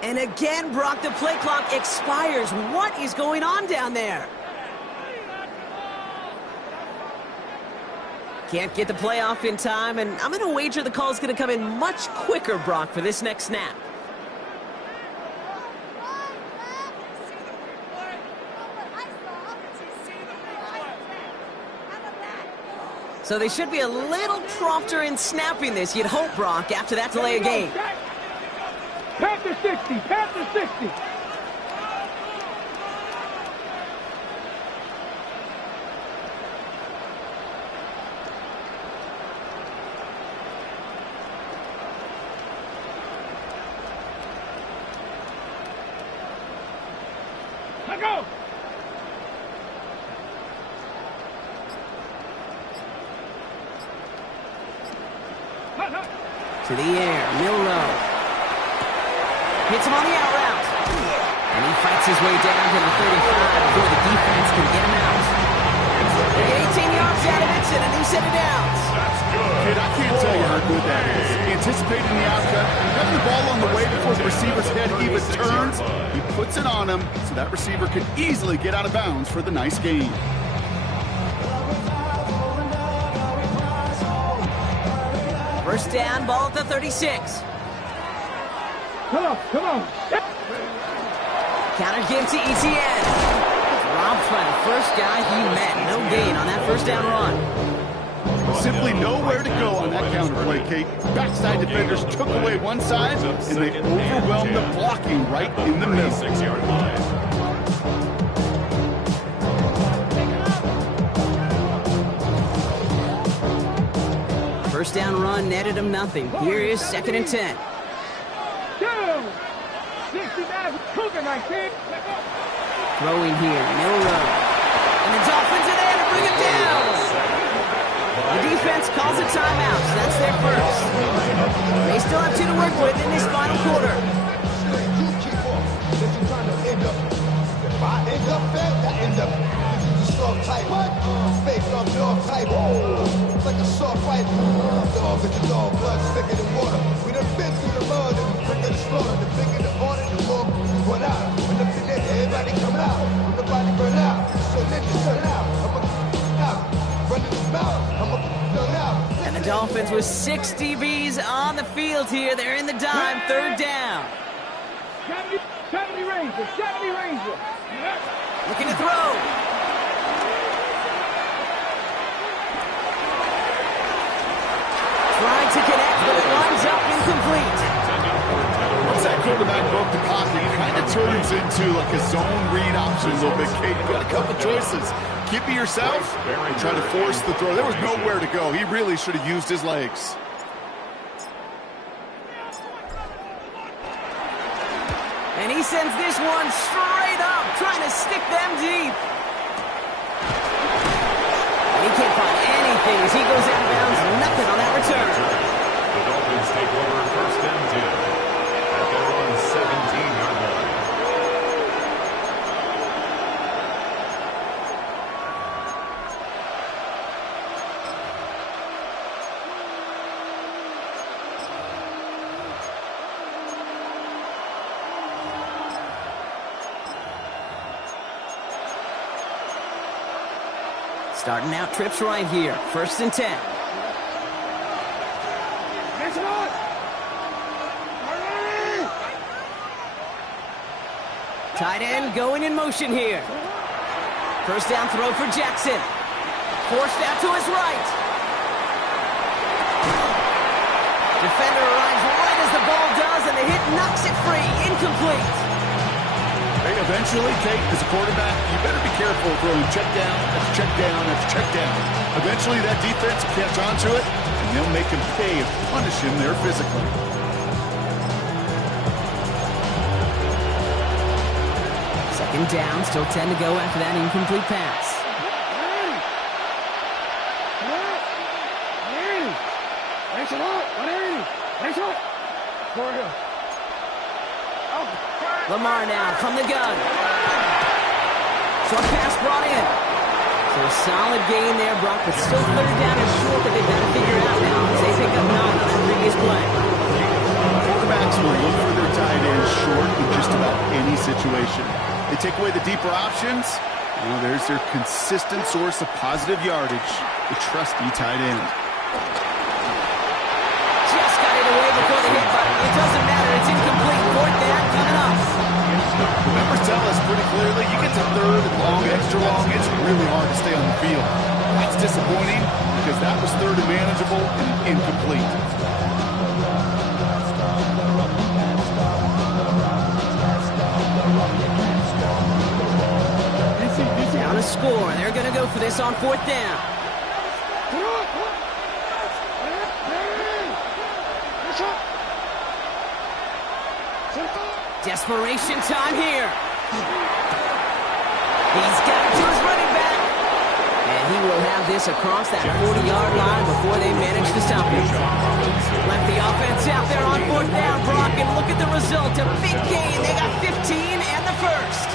And again, Brock, the play clock expires. What is going on down there? Can't get the play off in time, and I'm going to wager the call is going to come in much quicker, Brock, for this next snap. So they should be a little prompter in snapping this, you'd hope, Brock, after that delay of game. Panther 60, Panther 60. Let go. To the air, Milrow. Hits him on the out route. And he fights his way down to the 35 before the defense can get him out. They get 18 yards out of it and a new set of downs. That's good. Kid, I can't tell you how good that is. Anticipating the outcut, having the ball on the way before the receiver's head even turns, he puts it on him so that receiver can easily get out of bounds for the nice gain. First down, ball at the 36. Come on, come on. Counter give to ETN. Dropped by the first guy he met. No gain on that first down run. Simply nowhere to go on that counter play, Kate. Backside defenders took away one side, and they overwhelmed the blocking right in the middle. 6-yard line. First down run netted him nothing. Here is 2nd and 10. 69 cooking right there. Throwing here, Milrow. And the Dolphins are there to bring him down. The defense calls a timeout, so that's their first. They still have 2 to work with in this final quarter. If I end up fed, that ends up soft type. What? Fake on dog type. It's like a soft fight. Dog with the dog blood thicker than water. We done been through the mud and we bring the slaughter. The bigger the order, the more we run out. When the finish, everybody come out. When the body burn out. So let me turn out. I'm a out. Running the mouth. I'm a turn out. And the Dolphins with 6 DBs on the field here. They're in the dime, 3rd down. 70 Ranger, 70 Ranger. Looking to throw. Trying to connect, but it winds up incomplete. Once that quarterback broke the pocket, he kind of turns into like a zone read option a little bit, Kate. You got a couple choices. Keep it yourself and try to force the throw. There was nowhere to go. He really should have used his legs. And he sends this one straight up, trying to stick them deep. And he He can't find anything as he goes out of bounds. Nothing on that return. The Dolphins take over first and 10 at their own 17-yard line. Starting out trips right here. First and 10. Tight end going in motion here. First down throw for Jackson. Forced out to his right. Defender arrives right as the ball does, and the hit knocks it free. Incomplete. Hey, eventually, Kate, as a quarterback, you better be careful throwing check down after check down after check down. Eventually, that defense will catch on to it, and they'll make him pay and punish him there physically. Second down, still 10 to go after that incomplete pass. Lamar now from the gun. Short pass brought in. So a solid gain there, Brock, but still third down and short that they've got to figure out now as they pick up 9 on that previous play. Quarterbacks will look for their tight ends short in just about any situation. They take away the deeper options. Well, there's their consistent source of positive yardage, the trusty tight end. Just got it away before the hit button. It doesn't matter. It's incomplete. Fourth down coming up. Numbers tell us pretty clearly, you get to third and long, extra long, it's really hard to stay on the field. That's disappointing because that was third and manageable and incomplete. Down a score. They're going to go for this on fourth down. Desperation time here. He's got it to his running back. And he will have this across that 40-yard line before they manage to stop him. Left the offense out there on fourth down, Brock, and look at the result. A big gain. They got 15 and the first.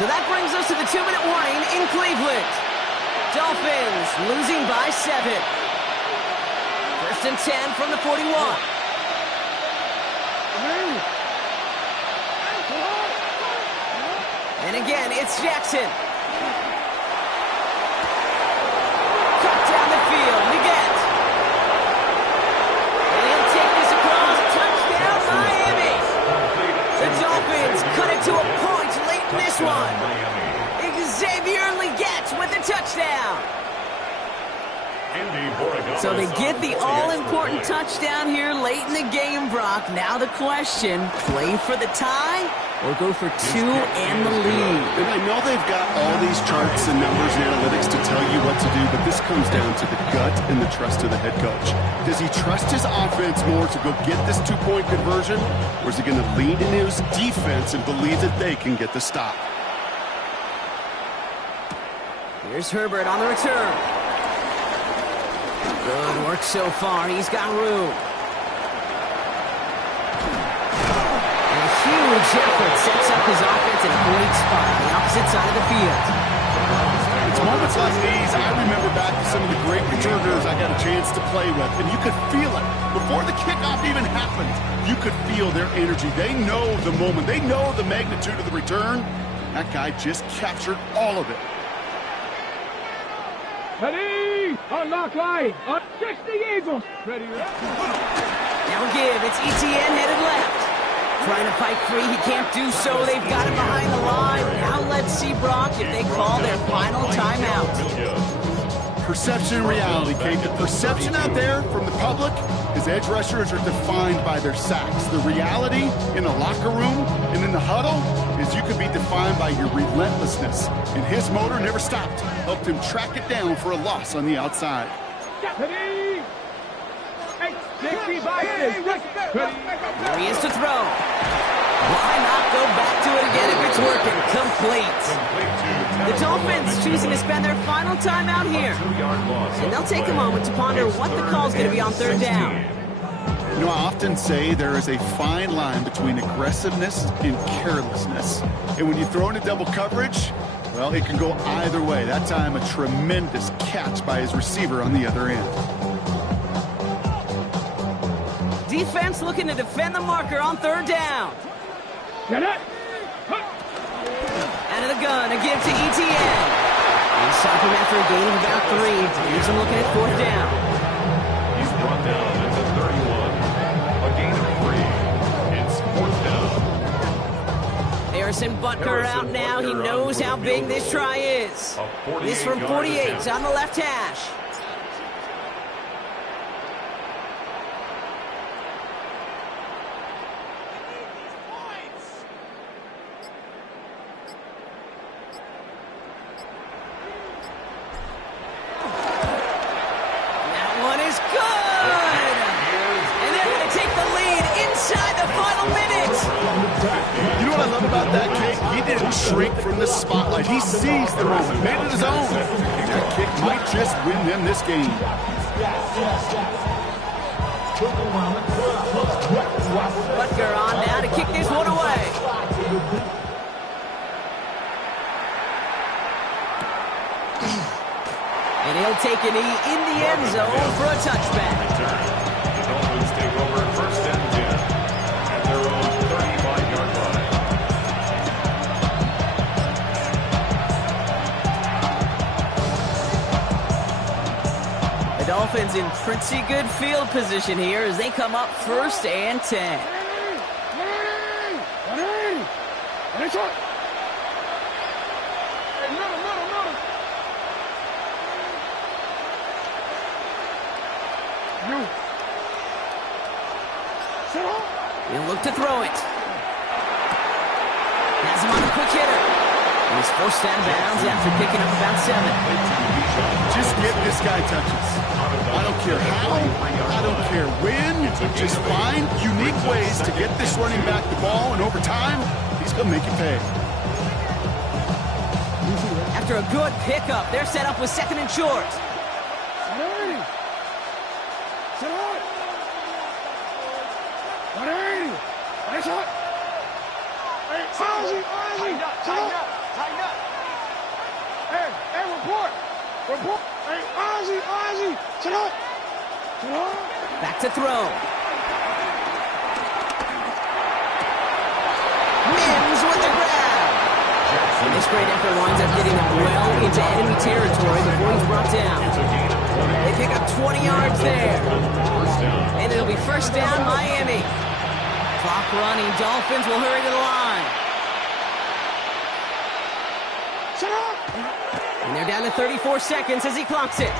So that brings us to the 2-minute warning in Cleveland. Dolphins losing by 7. First and 10 from the 41. And again, it's Jackson. Cut down the field. Leggett. And he'll take this across. Touchdown, Miami. The Dolphins cut it to a point late in this one. Xavier Leggett with the touchdown. So they get the all-important touchdown here late in the game, Brock. Now the question, play for the tie or go for 2 and the lead? And I know they've got all these charts and numbers and analytics to tell you what to do, but this comes down to the gut and the trust of the head coach. Does he trust his offense more to go get this 2-point conversion, or is he going to lean into his defense and believe that they can get the stop? Here's Herbert on the return. Good work so far. He's got room. And a huge effort sets up his offense in a great spot on the opposite side of the field. It's moments like these I remember back to some of the great returners I got a chance to play with, and you could feel it. Before the kickoff even happened, you could feel their energy. They know the moment. They know the magnitude of the return. That guy just captured all of it. Ready? Unlock line. On 60 Eagles. Ready? Now give. It's ETN headed left. Trying to fight free. He can't do so. They've got him behind the line. Now let's see, Brock, if they call their final timeout. Perception and reality, Kate. The perception out there from the public is edge rushers are defined by their sacks. The reality in the locker room and in the huddle is you can be defined by your relentlessness. And his motor never stopped. Helped him track it down for a loss on the outside. Ready? 65. Here he is to throw. Why not go back to it again if it's working? Complete. The Dolphins choosing to spend their final time out here. And they'll take a moment to ponder what the call is going to be on third down. You know, I often say there is a fine line between aggressiveness and carelessness. And when you throw into double coverage, well, it can go either way. That time, a tremendous catch by his receiver on the other end. Defense looking to defend the marker on third down. Out of the gun, a give to ETN. He's stopping after a gain of about 3. Leaves him looking at fourth down. He's brought down at the 31. A gain of 3. It's fourth down. Harrison Butker out now. He knows how big this try is. This from 48 on the left hash. Shrink from the spotlight. He seized the moment, made it his own. That kick might just win them this game. Butker on now to kick this one away. And he'll take a knee in the end zone for a touchback. The Dolphins take over first and 10 at their own 35-yard line. The Dolphins in pretty good field position here as they come up first and 10. He'll look to throw it. Has him on a quick hitter. And he's forced out of bounds after picking up about 7. Just get this guy touches. I don't care how, I don't care when. Just find unique ways to get this running back the ball, and over time, he's going to make it pay. After a good pickup, they're set up with second and short. Back to throw. Mims with the grab. And this great effort winds up getting him well into enemy territory before he's brought down. They pick up 20 yards there. And it'll be first down, Miami. Clock running. Dolphins will hurry to the line. And they're down to 34 seconds as he clocks it.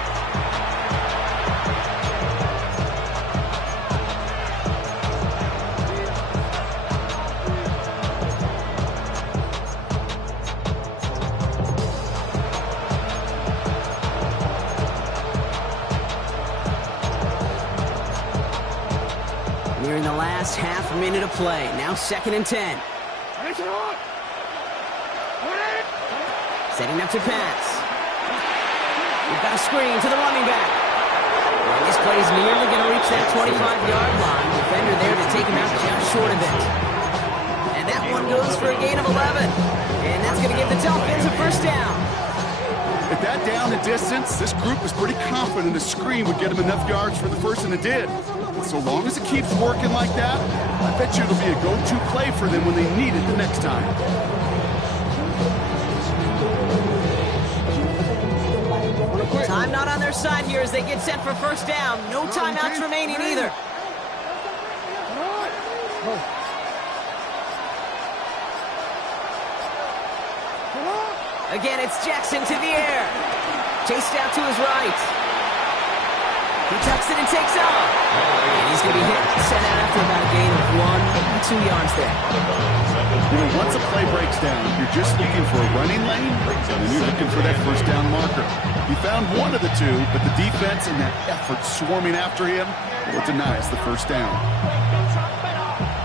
We're in the last half minute of play. Now second and 10. Setting up to pass. We've got a screen to the running back. And this play is nearly going to reach that 25-yard line. Defender there to take him out just short of it. And that one goes for a gain of 11. And that's going to give the Dolphins a first down. At that down the distance, this group was pretty confident a screen would get them enough yards for the first, and it did. So long as it keeps working like that, I bet you it'll be a go-to play for them when they need it the next time. Time not on their side here as they get set for first down. No timeouts remaining either. Again, it's Jackson to the air. Chased out to his right. He tucks it and takes off. And he's going to be hit, set out after about a gain of 1 or 2 yards there. You know, once a play breaks down, you're just looking for a running lane, and then you're looking for that first down marker. He found one of the two, but the defense and that effort swarming after him, well, it denies the first down.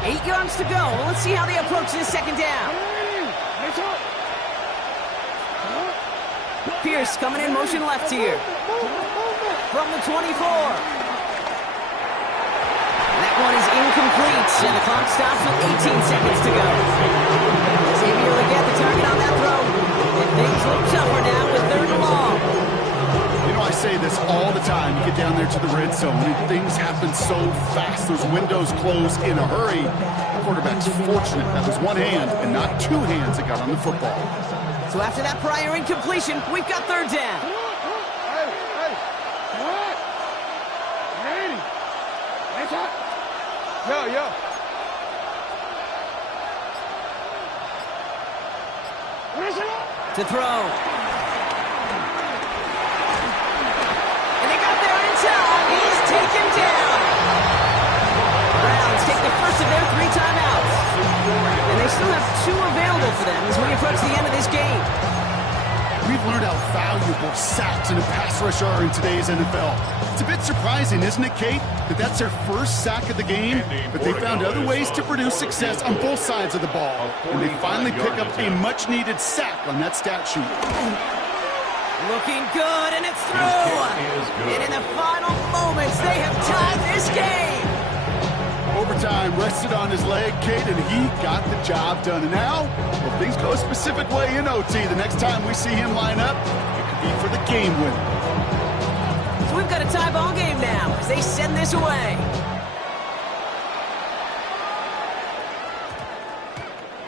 8 yards to go. Let's see how they approach this second down. Pierce coming in motion left here. From the 24. That one is incomplete, and the clock stops with 18 seconds to go. Xavier will get the target on that throw, and things look tougher now with 3rd and long. You know, I say this all the time. You get down there to the red zone, and things happen so fast. Those windows close in a hurry. The quarterback's fortunate that was one hand and not two hands that got on the football. So after that prior incompletion, we've got 3rd down. Yo. To throw. And they got there in time. He's taken down. Browns take the first of their 3 timeouts. And they still have 2 available for them as we approach the end of this game. We've learned how valuable sacks and a pass rush are in today's NFL. It's a bit surprising, isn't it, Kate, that that's their first sack of the game, but they found other ways to produce success on both sides of the ball, and they finally pick up a much-needed sack on that stat sheet. Looking good, and it's through! And in the final moments, they have tied this game! Overtime rested on his leg, Kate, and he got the job done. And now, if things go a specific way in OT, the next time we see him line up, it could be for the game winner. So we've got a tie ball game now as they send this away.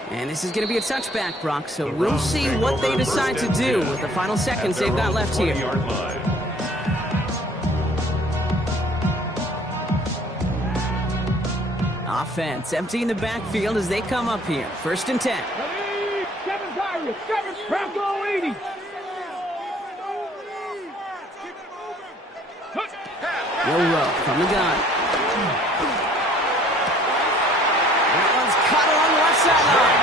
And this is going to be a touchback, Brock, so we'll see what they decide to do with the final seconds they've got left here. Offense emptying the backfield as they come up here. 1st and 10. 7 Pirates, 7 Bronco 80. Will Rowe from the gun. That one's caught along the left sideline.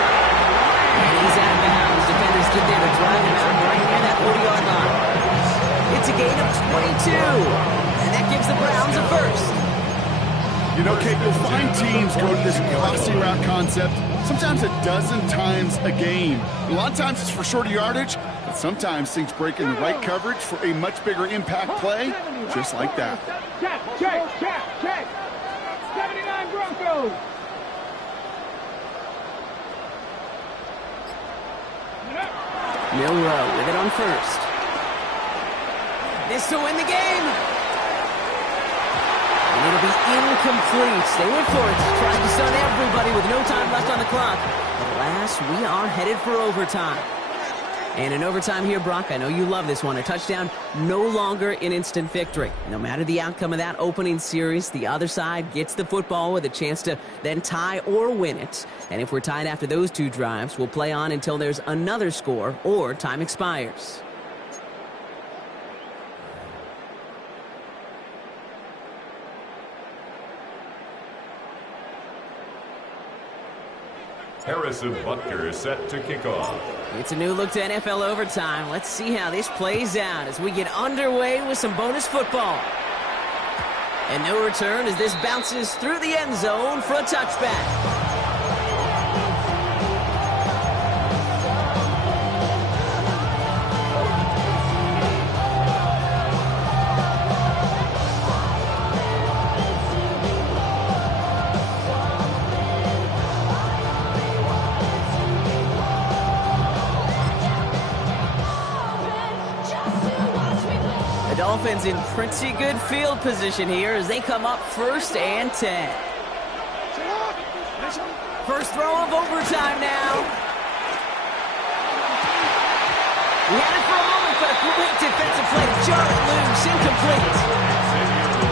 And he's out of bounds. Defenders get there to drive him out right near that 40-yard line. It's a gain of 22. And that gives the Browns a first. You know, Kate, you'll find teams go to this crossing route concept sometimes a dozen times a game. A lot of times it's for shorter yardage, but sometimes things break in the right coverage for a much bigger impact play, just like that. Check. 79 Broncos. Milroe with it on 1st. This to win the game. And it'll be incomplete. They went for it, trying to stun everybody with no time left on the clock. But alas, we are headed for overtime. And in overtime here, Brock, I know you love this one. A touchdown, no longer an instant victory. No matter the outcome of that opening series, the other side gets the football with a chance to then tie or win it. And if we're tied after those 2 drives, we'll play on until there's another score or time expires. Harrison Butker is set to kick off. It's a new look to NFL overtime. Let's see how this plays out as we get underway with some bonus football. And no return as this bounces through the end zone for a touchback. Dolphins in pretty good field position here as they come up 1st and 10. First throw of overtime now. We had it for a moment, but a great defensive play to jar it loose, incomplete.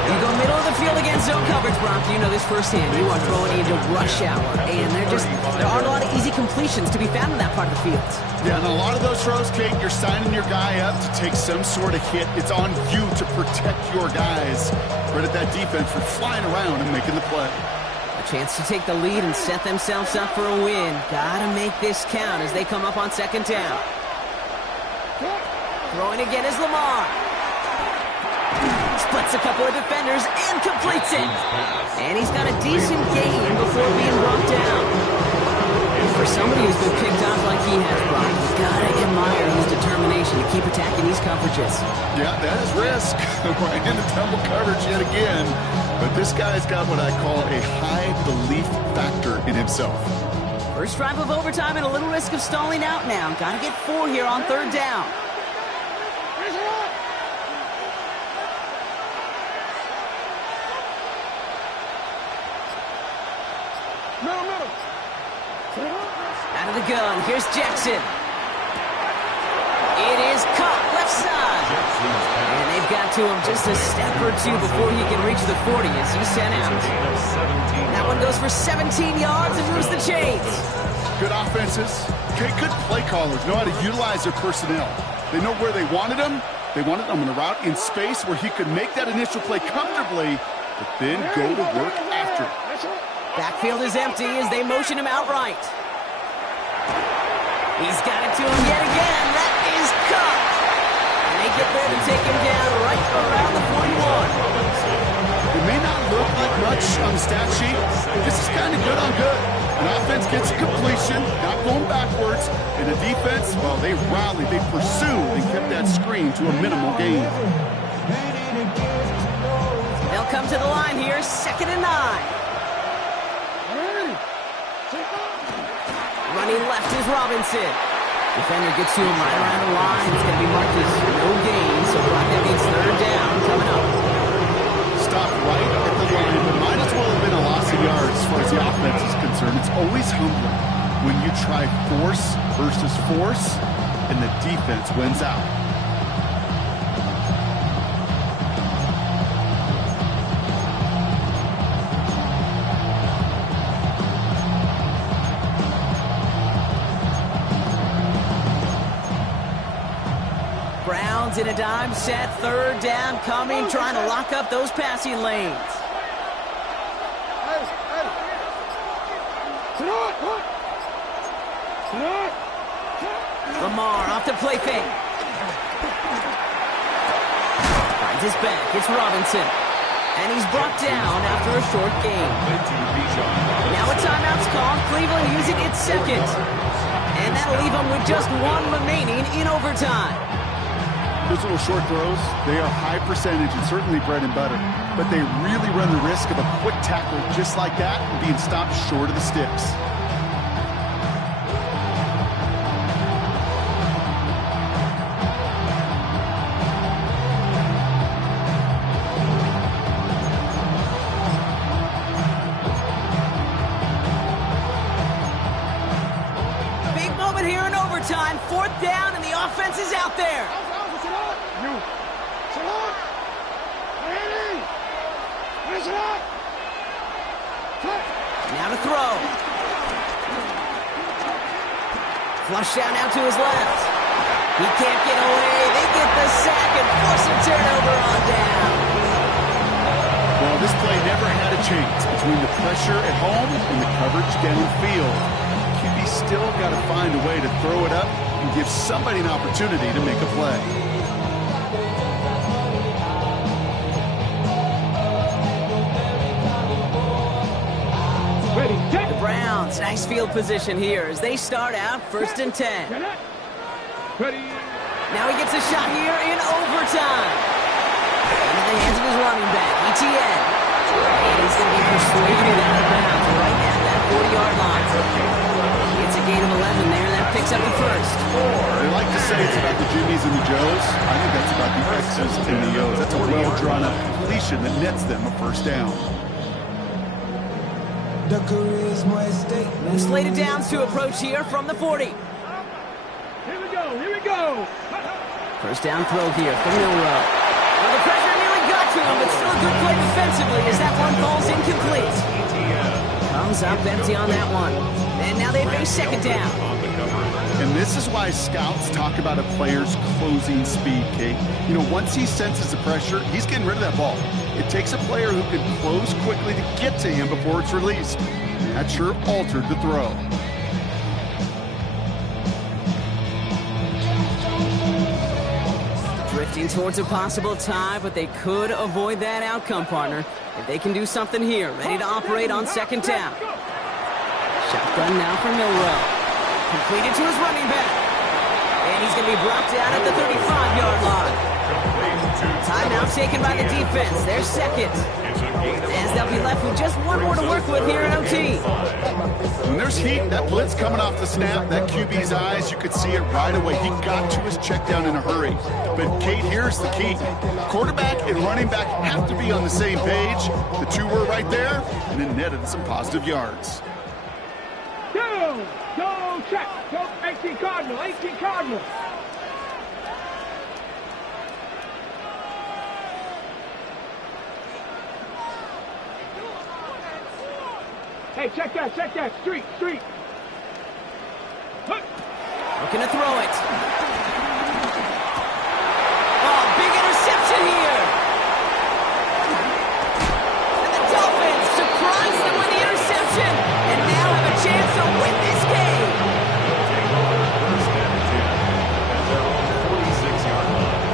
You go middle of the field against zone coverage, Brock. You know this firsthand. You are throwing into rush hour, and there aren't a lot of easy completions to be found in that part of the field. Yeah, and a lot of those throws, Kate, you're signing your guy up to take some sort of hit. It's on you to protect your guys. Credit that defense for flying around and making the play. A chance to take the lead and set themselves up for a win. Gotta make this count as they come up on 2nd down. Throwing again is Lamar. Split Cuts a couple of defenders and completes it. And he's got a decent gain before being brought down. For somebody who's been picked off like he has, Brian, you've got to admire his determination to keep attacking these coverages. Yeah, that is risk. Right into double coverage yet again. But this guy's got what I call a high belief factor in himself. First drive of overtime and a little risk of stalling out now. Got to get 4 here on third down. Out of the gun, here's Jackson. It is caught left side. And they've got to him just a step or two before he can reach the 40 as he's sent out. That one goes for 17 yards and moves the chains. Good offenses. Okay, good play callers know how to utilize their personnel. They know where they wanted him. They wanted him on a route in space where he could make that initial play comfortably, but then go to work after. Backfield is empty as they motion him outright. He's got it to him yet again. That is caught. And they get there to take him down right around the 41. It may not look like much on the stat sheet. This is kind of good on good. An offense gets a completion, not going backwards, and the defense, well, they rallied, they pursued, and kept that screen to a minimal gain. They'll come to the line here, 2nd and 9. Running left is Robinson. Defender gets to him right around the line. It's going to be marked as no gain, so Brock, that means third down coming up. Stop right at the line, but might as well have been a loss of yards as far as the offense is concerned. It's always humbling when you try force versus force, and the defense wins out. Browns in a dime set, third down coming, trying to lock up those passing lanes. Lamar off the play fake. Finds his back, it's Robinson. And he's brought down after a short gain. Now a timeout's called, Cleveland using its second. And that'll leave them with just 1 remaining in overtime. Those little short throws, they are high percentage and certainly bread and butter, but they really run the risk of a quick tackle just like that and being stopped short of the sticks. Big moment here in overtime, 4th down, and the offense is out there. Now to throw. Flush down now to his left. He can't get away. They get the sack and force a turnover on down. Well, this play never had a chance between the pressure at home and the coverage downfield. QB still got to find a way to throw it up and give somebody an opportunity to make a play. The Browns, nice field position here as they start out 1st and 10. Now he gets a shot here in overtime. Into the hands of his running back, ETN. And he's going to be persuaded out of bounds right at that 40-yard line. It's a gain of 11 there. That picks up the first. They like to say it's about the Jimmies and the Joes. I think that's about the X's and the O's. That's a well-drawn-up completion that nets them a first down. Slated downs to approach here from the 40. Here we go. First down throw here from Milrow. Well, the pressure nearly got to him, but still a good play defensively as that one falls incomplete. Comes up empty on that one. And now they face 2nd down. And this is why scouts talk about a player's closing speed, Kate. You know, once he senses the pressure, he's getting rid of that ball. It takes a player who can close quickly to get to him before it's released. That sure altered the throw. Drifting towards a possible tie, but they could avoid that outcome, partner, if they can do something here. Ready to operate on second down. Shotgun now for Milrow. Completed to his running back. And he's going to be brought down at the 35-yard line. Timeout taken by the defense. Their second. As they'll be left with just one more to work with here in OT. When there's heat, that blitz coming off the snap, that QB's eyes, you could see it right away. He got to his check down in a hurry. But, Kate, here's the key. Quarterback and running back have to be on the same page. The two were right there, and it netted some positive yards. Go, check. Go, 18 Cardinal, 18 Cardinal. Hey, check that, street. Looking to throw it. Oh, big interception here. And the Dolphins surprise them with the interception and now have a chance to win this game. Take over first and 10 at their own 46-yard line.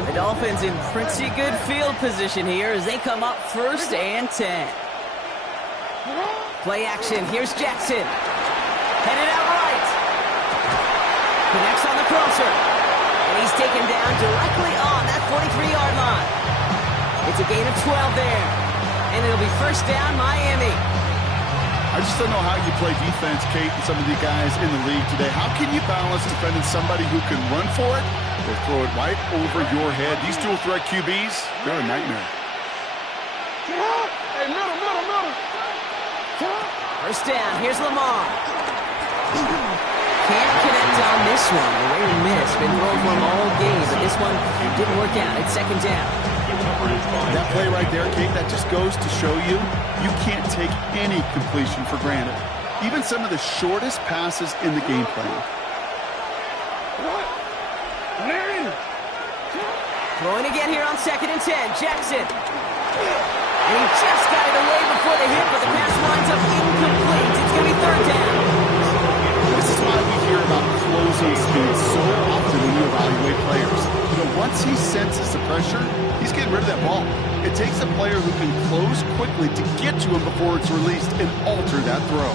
The Dolphins in pretty good field position here as they come up first and 10. Play action. Here's Jackson. Headed out right. Connects on the crosser. And he's taken down directly on that 43-yard line. It's a gain of 12 there. And it'll be first down, Miami. I just don't know how you play defense, Kate, and some of the guys in the league today. How can you balance defending somebody who can run for it or throw it right over your head? These dual threat QBs, they're a nightmare. Hey, middle. First down, here's Lamar. Can't connect on this one. The rare miss, been thrown for him all game, but this one didn't work out. It's second down. That play right there, Kate, that just goes to show you can't take any completion for granted. Even some of the shortest passes in the game plan. Throwing again here on second and 10. Jackson. And he just got it away before the hit, but the pass winds up incomplete. It's going to be third down. This is why we hear about closing speed so often when you evaluate players. You know, once he senses the pressure, he's getting rid of that ball. It takes a player who can close quickly to get to him before it's released and alter that throw.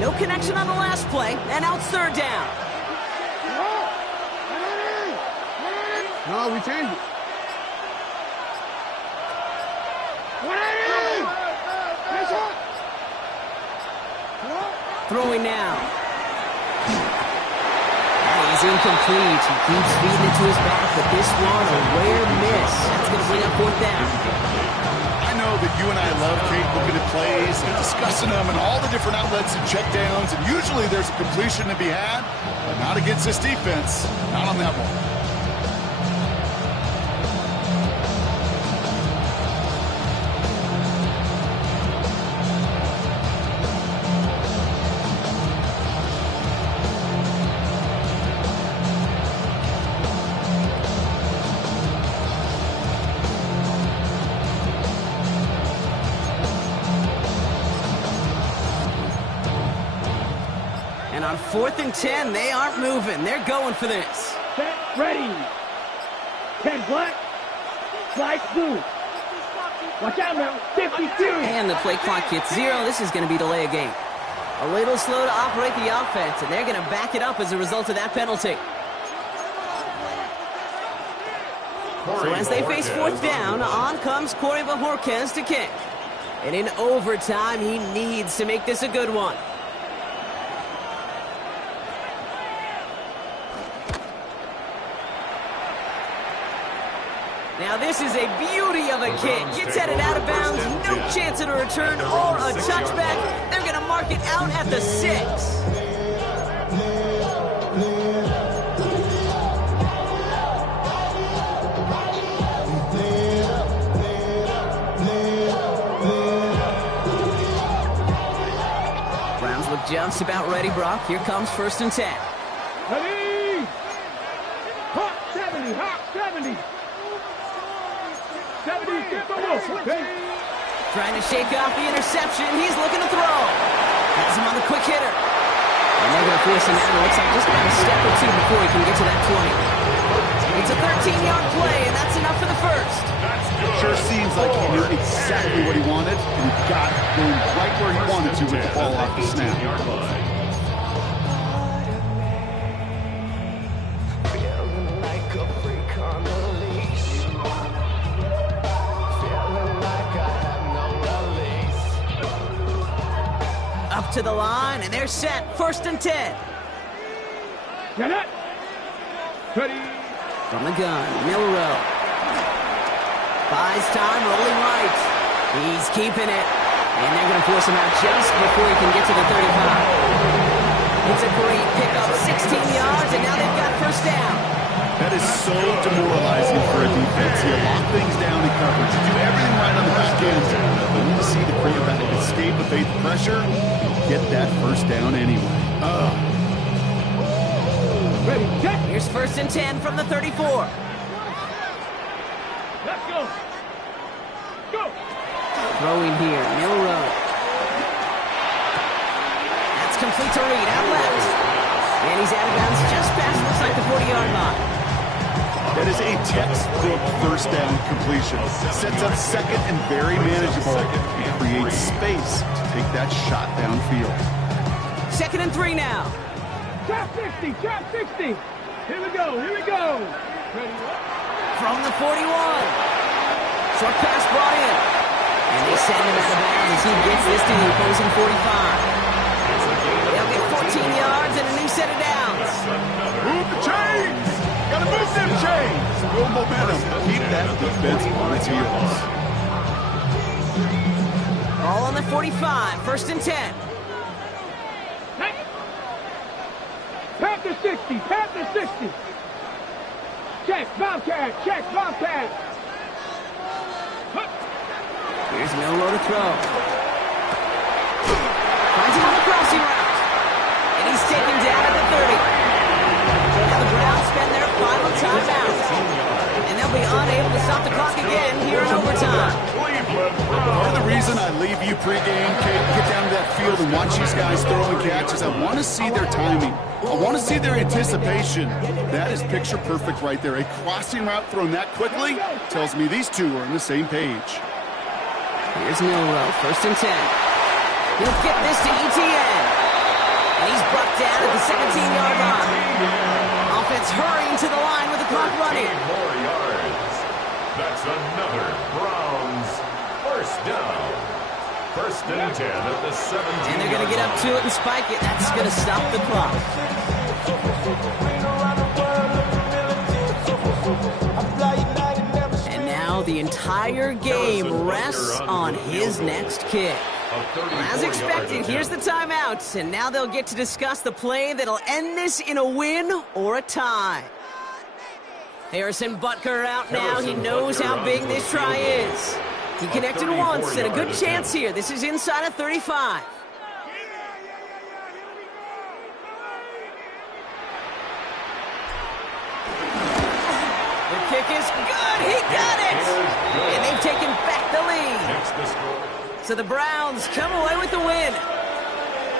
No connection on the last play, and now it's third down. No, we changed it. Throwing now. He's incomplete. He keeps feeding it to his back, but this one, a rare miss. That's going to bring up fourth down. I know that you and I love, Kate, looking at plays and discussing them and all the different outlets and checkdowns, and usually there's a completion to be had, but not against this defense. Not on that one. And on 4th and 10, they aren't moving. They're going for this. Set, ready. 10 black, slice blue. Watch out now, 52. And the play clock hits 0. This is going to be delay a game. A little slow to operate the offense, and they're going to back it up as a result of that penalty. So as they face fourth down, on comes Corey Bajorquez to kick. And in overtime, he needs to make this a good one. Now this is a beauty of a kick. Gets headed out of bounds, no chance at a return or a touchback. They're going to mark it out at the 6. Browns with just just about ready, Brock. Here comes 1st and 10. Ready? Hot 70, hot 70. 70, get the wolf. Okay. Trying to shake off the interception. He's looking to throw. Has him on the quick hitter. And they're going to force him out. It looks like just about a step or two before he can get to that 20. It's a 13-yard play, and that's enough for the first. Sure seems like he knew exactly what he wanted, and he got going right where he wanted to with the ball off the snap. Feeling like a freak on the leash. Feeling like I have no release. Up to the line, and they're set. 1st and 10. Get it. Ready? From the gun, Milrow. Buys time, rolling right. He's keeping it. And they're going to force him out just before he can get to the 35. It's a great pickup, 16 yards, and now they've got 1st down. That is so demoralizing for a defense. You lock things down in coverage. You do everything right on the back end. But when you see the quarterback escape, evade the pressure, and get that 1st down anyway. Ready, check. Here's 1st and 10 from the 34. Let's go. Go. Throwing here, Milrow. That's complete to Reed, out left. And he's out of bounds just past, looks like the 40-yard line. That is a textbook 1st down completion. Sets up 2nd and very manageable. It creates space to take that shot downfield. 2nd and 3 now. Trap 60, trap 60. Here we go, here we go. Ready? From the 41. Short pass brought in. And they send him out of bounds as he gets this to the opposing 45. They'll get 14 yards and a new set of downs. Move the chains! Gotta move them chains! Build momentum. Keep that defense on its heels. All on the 45. 1st and 10. Panther 60, Panther 60. Check, Bobcat, check, Bobcat. Here's Milrow to throw. Finds him on the crossing route. And he's taken down at the 30. Now the Browns spend their final timeout. And they'll be unable to stop the clock again here in overtime. Part of the reason I leave you pregame, Kate, get down to that field and watch these guys throw and catch is I want to see their timing. I want to see their anticipation. That is picture perfect right there. A crossing route thrown that quickly tells me these two are on the same page. Here's Milrow, 1st and 10. He'll get this to ETN. And he's brought down at the 17-yard line. Offense hurrying to the line with the clock running. 8 more yards. That's another Browns 1st down. 1st and 10 at the 17. And they're going to get up to it and spike it. That's going to stop the clock. And now the entire game rests on his next kick. As expected, here's the timeout. And now they'll get to discuss the play that'll end this in a win or a tie. Harrison Butker out now. He knows how big this try is. He connected once and a good chance here. This is inside of 35. The kick is good. He got it. And they've taken back the lead. So the Browns come away with the win.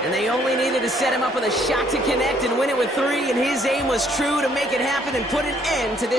And they only needed to set him up with a shot to connect and win it with 3. And his aim was true to make it happen and put an end to this.